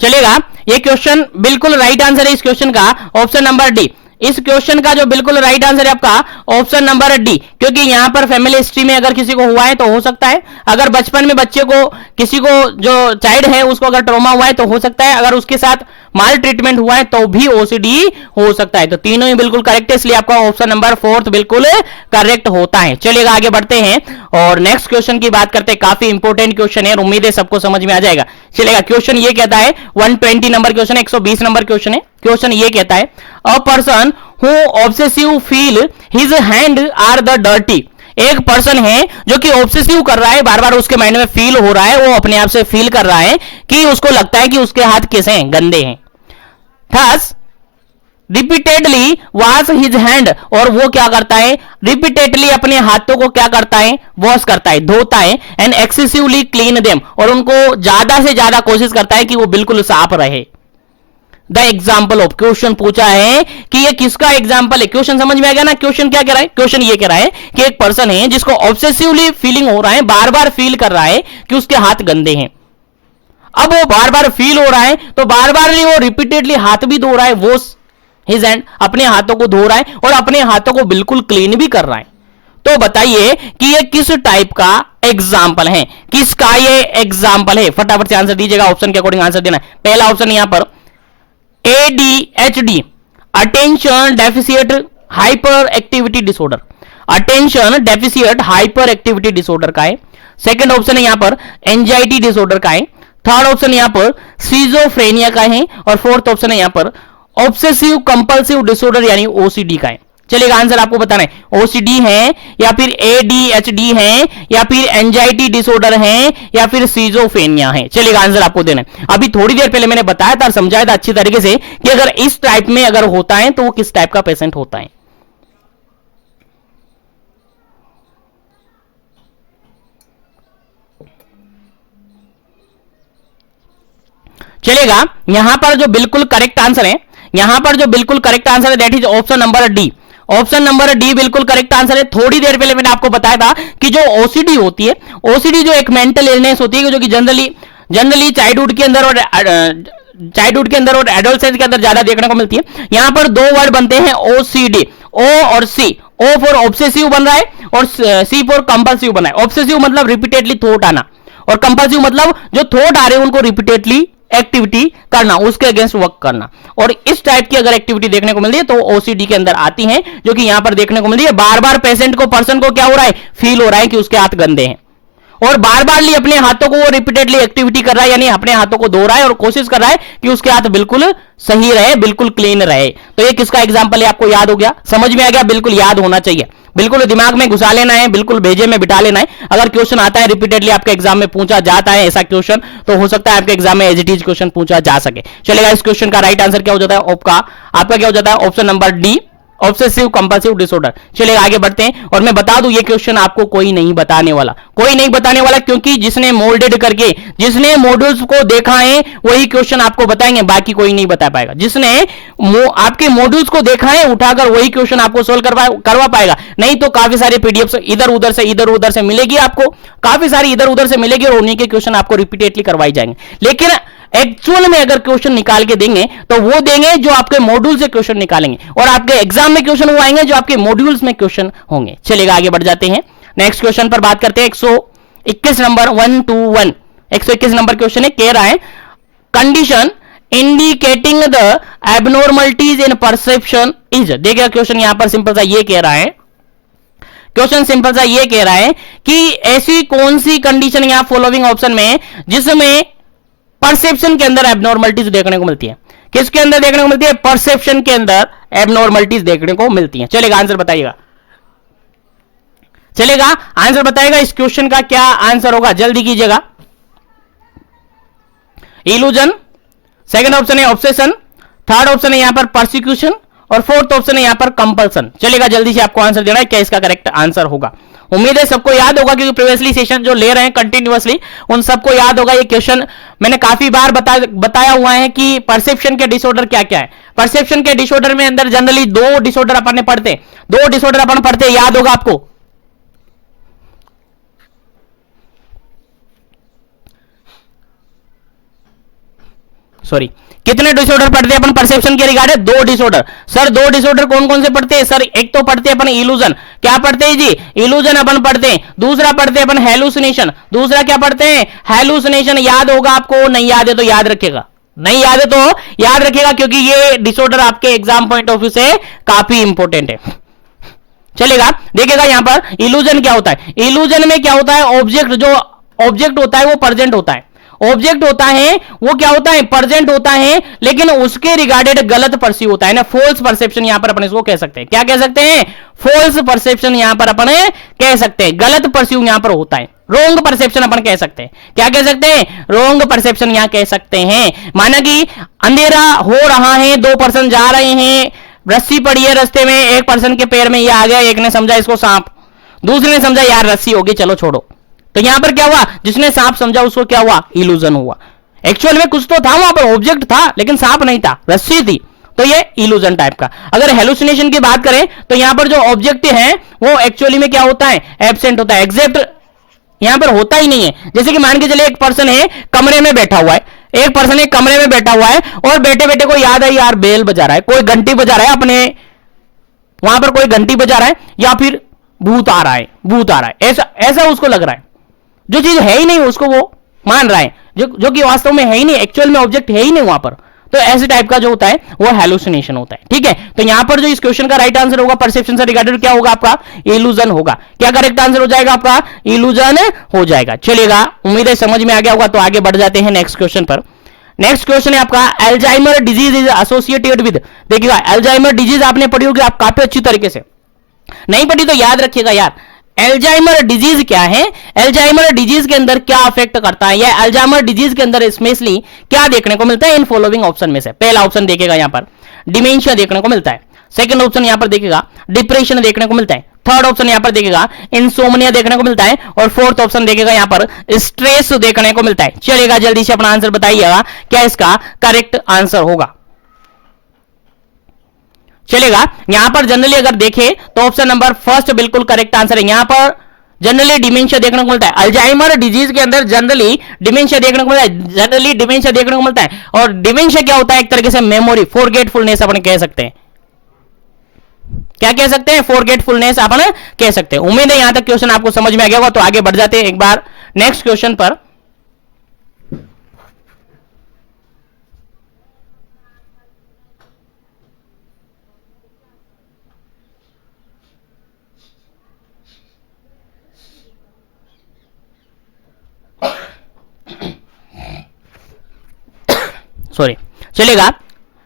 चलेगा, ये क्वेश्चन बिल्कुल राइट आंसर है इस क्वेश्चन का, ऑप्शन नंबर डी। इस क्वेश्चन का जो बिल्कुल राइट आंसर है आपका ऑप्शन नंबर डी, क्योंकि यहां पर फैमिली हिस्ट्री में अगर किसी को हुआ है तो हो सकता है, अगर बचपन में बच्चे को, किसी को जो चाइल्ड है उसको अगर ट्रॉमा हुआ है तो हो सकता है, अगर उसके साथ माल ट्रीटमेंट हुआ है तो भी ओसीडी हो सकता है। तो तीनों ही बिल्कुल करेक्ट है, इसलिए आपका ऑप्शन नंबर फोर्थ बिल्कुल करेक्ट होता है। चलिएगा, आगे बढ़ते हैं और नेक्स्ट क्वेश्चन की बात करते हैं। काफी इंपॉर्टेंट क्वेश्चन है, उम्मीद है सबको समझ में आ जाएगा। चलेगा, क्वेश्चन ये कहता है 120 नंबर क्वेश्चन, 120 नंबर क्वेश्चन है। क्वेश्चन ये कहता है a person who obsessive feel his hand are the dirty, एक पर्सन है जो कि ऑब्सेसिव कर रहा है, बार बार उसके माइंड में फील हो रहा है, वो अपने आप से फील कर रहा है कि उसको लगता है कि उसके हाथ कैसे हैं, गंदे हैं। Thus repeatedly wash his hand, और वो क्या करता है, रिपीटेडली अपने हाथों को क्या करता है, वॉश करता है, धोता है। एंड एक्सेसिवली क्लीन देम, और उनको ज्यादा से ज्यादा कोशिश करता है कि वो बिल्कुल साफ रहे। द एग्जाम्पल ऑफ, क्वेश्चन पूछा है कि ये किसका एग्जाम्पल है। क्वेश्चन समझ में आ गया ना, क्वेश्चन क्या कह रहा है, क्वेश्चन ये कह रहा है कि एक पर्सन है जिसको ऑब्सेसिवली फीलिंग हो रहा है, बार बार फील कर रहा है कि उसके हाथ गंदे हैं। अब वो बार बार फील हो रहा है तो बार बार नहीं, वो रिपीटेडली हाथ भी धो रहा है, वो हिज हैंड, अपने हाथों को धो रहा है और अपने हाथों को बिल्कुल क्लीन भी कर रहा है। तो बताइए कि ये किस टाइप का एग्जाम्पल है, किसका ये एग्जाम्पल है, फटाफट से आंसर दीजिएगा, ऑप्शन के अकॉर्डिंग आंसर देना है। पहला ऑप्शन यहां पर ADHD, attention deficit hyper activity disorder, attention deficit hyper activity disorder का है। सेकंड ऑप्शन है यहां पर एंजाइटी डिसऑर्डर का है। थर्ड ऑप्शन यहां पर सीजोफ्रेनिया का है और फोर्थ ऑप्शन है यहां पर ऑब्सेसिव कंपल्सिव डिसऑर्डर यानी ओसीडी का है। चलिएगा, आंसर आपको बताना है, ओसीडी है या फिर ADHD है या फिर एंजाइटी डिसऑर्डर है या फिर सीजोफ्रेनिया है। चलिएगा, आंसर आपको देना है। अभी थोड़ी देर पहले मैंने बताया था, समझाया था अच्छी तरीके से कि अगर इस टाइप में अगर होता है तो वो किस टाइप का पेशेंट होता है। चलेगा, यहां पर जो बिल्कुल करेक्ट आंसर है, यहां पर जो बिल्कुल करेक्ट आंसर है that is option number D. Option number D बिल्कुल करेक्ट आंसर है। थोड़ी देर पहले मैंने आपको बताया था कि जो ओसीडी होती है, ओसीडी जो एक मेंटल इलनेस होती है जो कि जनरली चाइल्डहुड के अंदर और एडोलसेंस के अंदर ज्यादा देखने को मिलती है। यहां पर दो वर्ड बनते हैं ओसीडी, ओ और सी। ओ फॉर ऑब्सेसिव बन रहा है और सी फॉर कंपल्सिव बना है। ऑब्सेसिव मतलब रिपीटेडली थॉट आना और कंपल्सिव मतलब जो थॉट आ रहे हैं उनको रिपीटेडली एक्टिविटी करना, उसके अगेंस्ट वर्क करना। और इस टाइप की अगर एक्टिविटी देखने को मिलती है तो ओसीडी के अंदर आती है, जो कि यहां पर देखने को मिलती है। बार बार पेशेंट को, पर्सन को क्या हो रहा है, फील हो रहा है कि उसके हाथ गंदे हैं और बार बार अपने हाथों को वो रिपीटेडली एक्टिविटी कर रहा है, यानी अपने हाथों को धो रहा है और कोशिश कर रहा है कि उसके हाथ बिल्कुल सही रहे, बिल्कुल क्लीन रहे। तो ये किसका एग्जाम्पल है, आपको याद हो गया, समझ में आ गया, बिल्कुल याद होना चाहिए, बिल्कुल दिमाग में घुसा लेना है, बिल्कुल भेजे में बिठा लेना है। अगर क्वेश्चन आता है रिपीटेडली आपके एग्जाम में पूछा जाता है ऐसा क्वेश्चन, तो हो सकता है आपके एग्जाम में एज इट इज क्वेश्चन पूछा जा सके। चलेगा, इस क्वेश्चन का राइट आंसर क्या हो जाता है, आपका क्या हो जाता है, option number D obsessive compulsive disorder. चलिए आगे बढ़ते हैं, और मैं बता दूं ये क्वेश्चन आपको कोई नहीं बताने वाला, कोई नहीं बताने वाला, क्योंकि जिसने मोल्डेड करके, जिसने मॉड्यूल्स को देखा है वही क्वेश्चन आपको बताएंगे, बाकी कोई नहीं बता पाएगा। जिसने आपके मॉड्यूल्स को देखा है उठाकर वही क्वेश्चन आपको सोल्व करवा पाएगा, नहीं तो काफी सारे पीडीएफ इधर उधर से मिलेगी आपको, काफी सारी इधर उधर से मिलेगी और उन्हीं के क्वेश्चन आपको रिपीटेडली करवाई जाएंगे। लेकिन एक्चुअल में अगर क्वेश्चन निकाल के देंगे तो वो देंगे जो आपके मॉड्यूल से क्वेश्चन निकालेंगे, और आपके एग्जाम में क्वेश्चन वो आएंगे जो आपके मॉड्यूल्स में क्वेश्चन होंगे। चलेगा आगे बढ़ जाते हैं, नेक्स्ट क्वेश्चन पर बात करते हैं। 121 नंबर 121 121 नंबर क्वेश्चन है, कह रहा है condition indicating the abnormalities in perception is. देखिए क्वेश्चन यहां पर सिंपल सा ये कह रहा है, क्वेश्चन सिंपल सा ये कह रहा है कि ऐसी कौन सी कंडीशन यहां फॉलोइंग ऑप्शन में जिसमें परसेप्शन के अंदर एबनॉर्मलिटीज देखने को मिलती है। किसके अंदर देखने को मिलती है? परसेप्शन के अंदर एबनॉर्मलिटीज देखने को मिलती है। चलेगा आंसर बताइएगा, चलेगा आंसर बताएगा इस क्वेश्चन का क्या आंसर होगा, जल्दी कीजिएगा। इल्यूजन, सेकंड ऑप्शन है ऑब्सेशन, थर्ड ऑप्शन है यहां पर परसिक्यूशन, और फोर्थ ऑप्शन है यहां पर कंपल्सन। चलेगा जल्दी से आपको आंसर देना है, क्या इसका करेक्ट आंसर होगा। उम्मीद है सबको याद होगा, क्योंकि प्रीवियसली सेशन जो ले रहे हैं कंटिन्यूअसली उन सबको याद होगा। ये क्वेश्चन मैंने काफी बार बताया हुआ है कि परसेप्शन के डिसऑर्डर क्या क्या है। परसेप्शन के डिसऑर्डर में अंदर जनरली दो डिसऑर्डर अपन पढ़ते, दो डिसऑर्डर अपन पढ़ते, याद होगा आपको। सॉरी, कितने डिसऑर्डर पढ़ते हैं अपन परसेप्शन के रिगार्डिंग? दो डिसऑर्डर। सर दो डिसऑर्डर कौन कौन से पढ़ते हैं? सर एक तो पढ़ते हैं अपन इल्यूजन, क्या पढ़ते हैं जी? इल्यूजन अपन पढ़ते हैं। दूसरा पढ़ते हैं अपन हैलुसिनेशन, दूसरा क्या पढ़ते हैं? हैलुसिनेशन। याद होगा आपको, नहीं याद है तो याद रखेगा, नहीं याद है तो याद रखेगा, क्योंकि ये डिसऑर्डर आपके एग्जाम पॉइंट ऑफ व्यू से काफी इंपॉर्टेंट है। चलेगा, देखिएगा यहां पर इल्यूजन क्या होता है। इल्यूजन में क्या होता है? ऑब्जेक्ट, जो ऑब्जेक्ट होता है वो प्रेजेंट होता है, ऑब्जेक्ट होता है वो क्या होता है? प्रेजेंट होता है, लेकिन उसके रिगार्डेड गलत परसीव होता है ना, फॉल्स परसेप्शन यहां पर अपन इसको कह सकते हैं। क्या कह सकते हैं? फॉल्स परसेप्शन यहां पर अपन कह सकते हैं, गलत परसीव यहां पर होता है, रोंग परसेप्शन अपन कह सकते हैं। क्या कह सकते हैं? रोंग परसेप्शन यहां कह सकते हैं। माना कि अंधेरा हो रहा है, दो पर्सन जा रहे हैं, रस्सी पड़ी है रास्ते में, एक पर्सन के पैर में ये आ गया, एक ने समझा इसको सांप, दूसरे ने समझा यार रस्सी होगी चलो छोड़ो, तो यहां पर क्या हुआ? जिसने सांप समझा उसको क्या हुआ? इल्यूजन हुआ। एक्चुअल में कुछ तो था वहां पर, ऑब्जेक्ट था लेकिन सांप नहीं था, रस्सी थी, तो ये इल्यूजन टाइप का। अगर हेलुसिनेशन की बात करें तो यहां पर जो ऑब्जेक्ट है वो एक्चुअली में क्या होता है? एब्सेंट होता है, एग्जैक्ट यहां पर होता ही नहीं है। जैसे कि मान के चले एक पर्सन है कमरे में बैठा हुआ है, एक पर्सन है कमरे में बैठा हुआ है और बैठे बैठे को याद है यार बेल बजा रहा है, कोई घंटी बजा रहा है, अपने वहां पर कोई घंटी बजा रहा है, या फिर भूत आ रहा है, भूत आ रहा है, ऐसा ऐसा उसको लग रहा है। जो चीज है ही नहीं उसको वो मान रहा है, जो कि वास्तव में है ही नहीं, एक्चुअल में ऑब्जेक्ट है ही नहीं वहां पर, तो ऐसे टाइप का जो होता है वो हैलुसिनेशन होता है। ठीक है, तो यहां पर जो इस क्वेश्चन का राइट आंसर होगा परसेप्शन से रिगार्डेड क्या होगा आपका? इल्यूजन होगा। क्या करेक्ट आंसर हो जाएगा आपका? इल्यूजन हो जाएगा। चलेगा, उम्मीद है समझ में आ गया होगा, तो आगे बढ़ जाते हैं नेक्स्ट क्वेश्चन पर। नेक्स्ट क्वेश्चन है आपका Alzheimer disease is associated with. देखिएगा अल्जाइमर डिजीज आपने पढ़ी होगी आप काफी अच्छी तरीके से, नहीं पढ़ी तो याद रखिएगा यार। अल्जाइमर डिजीज क्या है? अल्जाइमर डिजीज के अंदर क्या अफेक्ट करता है, या अल्जाइमर डिजीज के अंदर स्पेशली क्या देखने को मिलता है? इन फॉलोइंग ऑप्शन में से पहला ऑप्शन देखेगा यहां पर डिमेंशिया देखने को मिलता है, सेकंड ऑप्शन यहां पर देखेगा डिप्रेशन देखने को मिलता है, थर्ड ऑप्शन यहां पर देखेगा इंसोमनिया देखने को मिलता है, और फोर्थ ऑप्शन देखेगा यहां पर स्ट्रेस देखने को मिलता है। चलेगा जल्दी से अपना आंसर बताइएगा, क्या इसका करेक्ट आंसर होगा। चलेगा, यहां पर जनरली अगर देखें तो ऑप्शन नंबर फर्स्ट बिल्कुल करेक्ट आंसर है। यहां पर जनरली डिमेंशिया देखने को मिलता है, अल्जाइमर डिजीज के अंदर जनरली डिमेंशिया देखने को मिलता है, जनरली डिमेंशिया देखने को मिलता है। और डिमेंशिया क्या होता है? एक तरीके से मेमोरी, फॉरगेटफुलनेस अपन कह सकते हैं। क्या कह सकते हैं? फॉरगेटफुलनेस अपन कह सकते हैं। उम्मीद है यहां तक क्वेश्चन आपको समझ में आ गया होगा, तो आगे बढ़ जाते हैं एक बार नेक्स्ट क्वेश्चन पर। सॉरी, चलेगा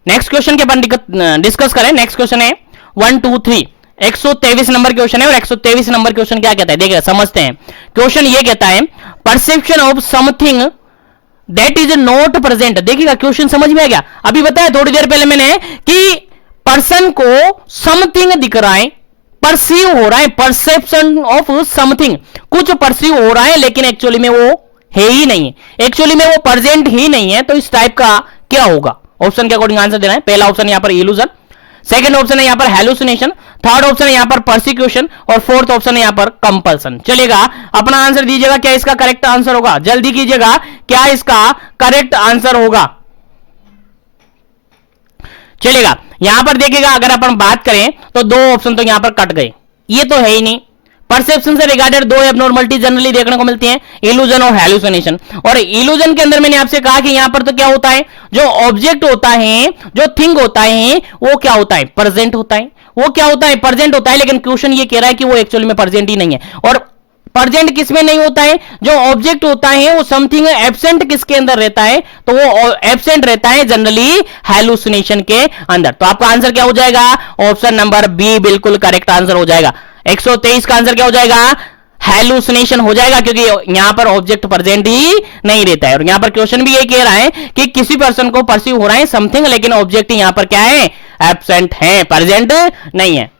नेक्स्ट क्वेश्चन के अपन डिस्कस करें। नेक्स्ट क्वेश्चन है 1 2 3 123 नंबर क्वेश्चन है, और 123 नंबर क्वेश्चन क्या कहता है देखिए समझते हैं। क्वेश्चन ये कहता है perception of something that is not present. देखिएगा क्वेश्चन समझ में आ गया। अभी बताया थोड़ी देर पहले मैंने कि पर्सन को समथिंग दिख रहा है, परसीव हो रहा है, परसेप्शन ऑफ समथिंग, कुछ परसीव हो रहा है लेकिन एक्चुअली में वो है ही नहीं है, एक्चुअली में वो प्रेजेंट ही नहीं है, तो इस टाइप का क्या होगा? ऑप्शन के अकॉर्डिंग आंसर देना है। पहला ऑप्शन यहां पर इल्यूजन, सेकंड ऑप्शन है यहां पर हैलुसिनेशन, थर्ड ऑप्शन है यहां पर परसिक्यूशन और फोर्थ ऑप्शन है यहां पर कंपल्सन। चलेगा, अपना आंसर दीजिएगा, क्या इसका करेक्ट आंसर होगा? जल्दी कीजिएगा, क्या इसका करेक्ट आंसर होगा? चलेगा, यहां पर देखिएगा, अगर अपन बात करें तो दो ऑप्शन तो यहां पर कट गए, ये तो है ही नहीं। परसेप्शन से रिगार्डेड दो एबनॉर्मलिटी जनरली देखने को मिलती हैं, इल्यूजन और हैलुसिनेशन। और इल्यूजन के अंदर मैंने आपसे कहा कि यहां पर तो क्या होता है, जो ऑब्जेक्ट होता है, जो थिंग होता है, वो क्या होता है? प्रेजेंट होता है, वो क्या होता है? प्रेजेंट होता है। लेकिन क्वेश्चन ये कह रहा है कि वो एक्चुअली में प्रेजेंट ही नहीं है। और प्रेजेंट किसमें नहीं होता है? जो ऑब्जेक्ट होता है वो समथिंग एब्सेंट किसके अंदर रहता है? तो वो एब्सेंट रहता है जनरली हैलुसिनेशन के अंदर। तो आपका आंसर क्या हो जाएगा? ऑप्शन नंबर बी बिल्कुल करेक्ट आंसर हो जाएगा। 123 का आंसर क्या हो जाएगा? हैलुसिनेशन हो जाएगा, क्योंकि यहां पर ऑब्जेक्ट प्रेजेंट ही नहीं रहता है। और यहां पर क्वेश्चन भी ये कह रहा है कि किसी पर्सन को परसीव हो रहा है समथिंग, लेकिन ऑब्जेक्ट यहां पर क्या है? एब्सेंट है, प्रेजेंट नहीं है।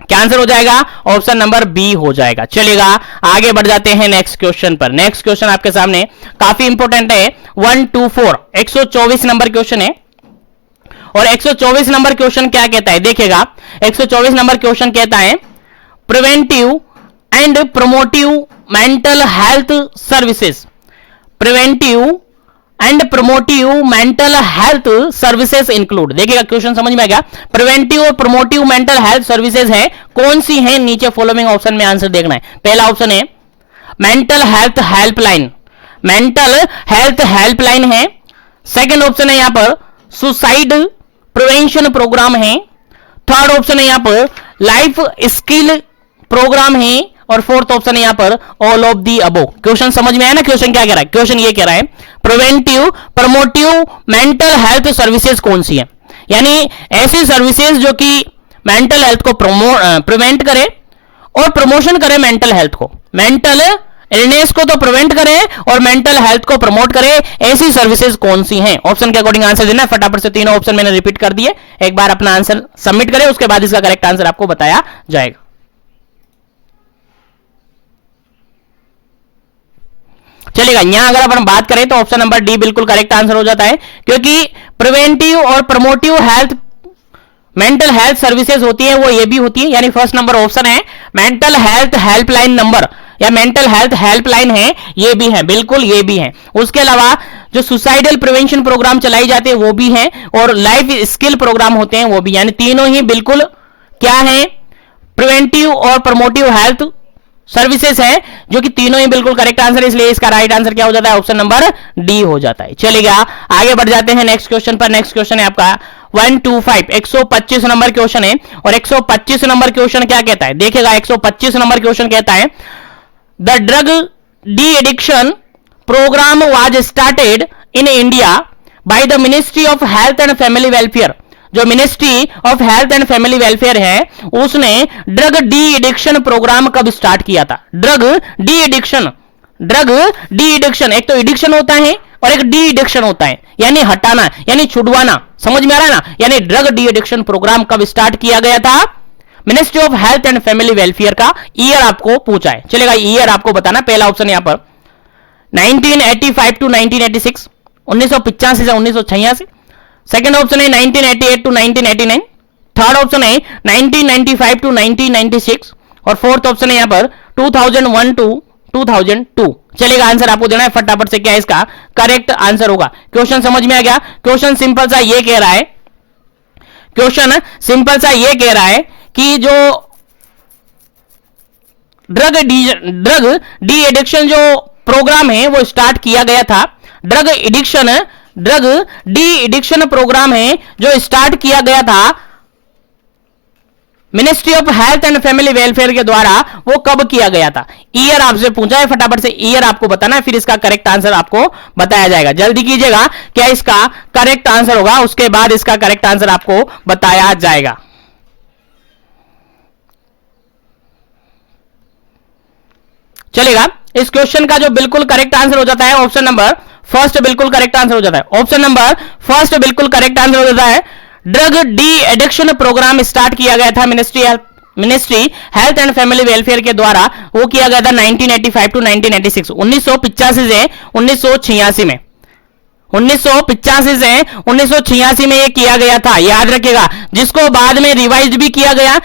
क्या आंसर हो जाएगा? ऑप्शन नंबर बी हो जाएगा। चलेगा, आगे बढ़ जाते हैं नेक्स्ट क्वेश्चन पर। नेक्स्ट क्वेश्चन आपके सामने काफी इंपॉर्टेंट है, 124 124 नंबर क्वेश्चन है। और 124 नंबर क्वेश्चन क्या कहता है? देखिएगा, 124 नंबर क्वेश्चन कहता है preventive and promotive mental health services, preventive and promotive mental health services include. देखिएगा, क्वेश्चन समझ में आ गया। प्रिवेंटिव और प्रोमोटिव मेंटल हेल्थ सर्विसेज है, कौन सी है? नीचे फॉलोइंग ऑप्शन में आंसर देखना है। पहला ऑप्शन है mental health helpline, mental health helpline है। सेकंड ऑप्शन है यहां पर सुसाइड प्रिवेंशन प्रोग्राम है। थर्ड ऑप्शन है यहां पर लाइफ स्किल प्रोग्राम है। और फोर्थ ऑप्शन है यहां पर all of the above. Question समझ में आया ना? क्वेश्चन क्या कह रहा है? क्वेश्चन ये कह रहा है preventive promotive mental health services कौन सी है, यानी ऐसी सर्विसेज जो कि मेंटल हेल्थ को प्रिवेंट करे और प्रमोशन करे मेंटल हेल्थ को, मेंटल इलनेस को तो प्रिवेंट करे और मेंटल हेल्थ को प्रमोट करे, ऐसी सर्विसेज कौन सी हैं? ऑप्शन के अकॉर्डिंग आंसर देना है। फटाफट से तीनों ऑप्शन मैंने रिपीट कर दिए, एक बार अपना आंसर सबमिट करें, उसके बाद इसका करेक्ट आंसर आपको बताया जाएगा। चलेगा, यहां अगर अपन बात करें तो ऑप्शन नंबर डी बिल्कुल करेक्ट आंसर हो जाता है, क्योंकि प्रिवेंटिव और promotive health mental health services होती है, वो ये भी होती है। यानी फर्स्ट नंबर ऑप्शन है मेंटल हेल्थ हेल्पलाइन नंबर या मेंटल हेल्थ हेल्पलाइन है, ये भी है, बिल्कुल ये भी है। उसके अलावा जो सुसाइडल प्रिवेंशन प्रोग्राम चलाई जाते हैं वो भी है, और लाइफ स्किल प्रोग्राम होते हैं वो भी, यानी तीनों ही बिल्कुल क्या है? प्रिवेंटिव और प्रमोटिव हेल्थ सर्विसेज है, जो कि तीनों ही बिल्कुल करेक्ट आंसर, इसलिए इसका राइट आंसर क्या हो जाता है? ऑप्शन नंबर डी हो जाता है। चलेगा, आगे बढ़ जाते हैं नेक्स्ट क्वेश्चन पर। नेक्स्ट क्वेश्चन है आपका 125 125 नंबर क्वेश्चन है। और 125 नंबर क्वेश्चन क्या कहता है? देखिएगा, 125 नंबर क्वेश्चन कहता है the drug de addiction programme was started in India by the ministry of health and family welfare. जो ministry of health and family welfare है, उसने ड्रग डी एडिक्शन प्रोग्राम कब स्टार्ट किया था? Drug de addiction, drug de addiction, एक तो addiction होता है और एक डी एडिक्शन होता है, यानी हटाना, यानी छुड़वाना। समझ में आ रहा है ना? यानी ड्रग डी एडिक्शन प्रोग्राम कब स्टार्ट किया गया था? Ministry of health and family welfare का ईयर आपको पूछा है। चलेगा, ईयर आपको बताना। पहला ऑप्शन यहां पर 1985 टू 1986, 1985 से 1986। सेकंड ऑप्शन है 1988 टू 1989। थर्ड ऑप्शन है 1995 टू 1996। और फोर्थ ऑप्शन है यहां पर 2001 टू 2002। चलेगा, आंसर आपको देना है फटाफट से, क्या इसका करेक्ट आंसर होगा? क्वेश्चन समझ में आ गया? क्वेश्चन सिंपल सा ये कह रहा है, क्वेश्चन सिंपल सा ये कह रहा है कि जो ड्रग डी एडिक्शन जो प्रोग्राम है वो स्टार्ट किया गया था। ड्रग डी एडिक्शन प्रोग्राम है जो स्टार्ट किया गया था ministry of health and family welfare के द्वारा। वो कब किया गया था? ईयर आपसे पूछा है, फटाफट से ईयर आपको बताना है, फिर इसका करेक्ट आंसर आपको बताया जाएगा। जल्दी कीजिएगा, क्या इसका करेक्ट आंसर होगा? उसके बाद इसका करेक्ट आंसर आपको बताया जाएगा। चलेगा, इस क्वेश्चन का जो बिल्कुल करेक्ट आंसर हो जाता है ऑप्शन नंबर फर्स्ट बिल्कुल करेक्ट आंसर हो जाता है। ऑप्शन नंबर फर्स्ट बिल्कुल करेक्ट आंसर हो जाता है। Drug de addiction programme start किया गया था ministry health and family welfare के द्वारा। वो किया गया था 1985 टू 1986, 1985 से 1986 में, 1985 से 1986 में ये किया गया था, याद रखिएगा। जिसको बाद में रिवाइज भी किया गया,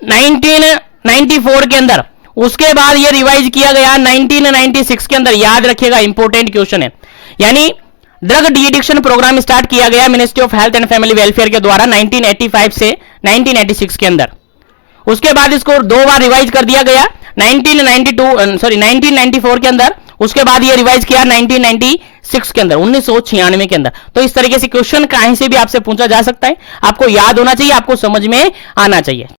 1994 के अंदर, उसके बाद ये रिवाइज किया गया 1996 के अंदर, याद रखिएगा, इंपॉर्टेंट क्वेश्चन है। यानी drug de addiction programme start किया गया ministry of health and family welfare के द्वारा 1985 से 1986 के अंदर। उसके बाद इसको 2 बार रिवाइज कर दिया गया 1994 के अंदर, उसके बाद ये रिवाइज किया 1996 के अंदर, 1996 के अंदर। तो इस तरीके से क्वेश्चन कहीं से भी आपसे पूछा जा सकता है, आपको याद होना चाहिए, आपको समझ में आना चाहिए।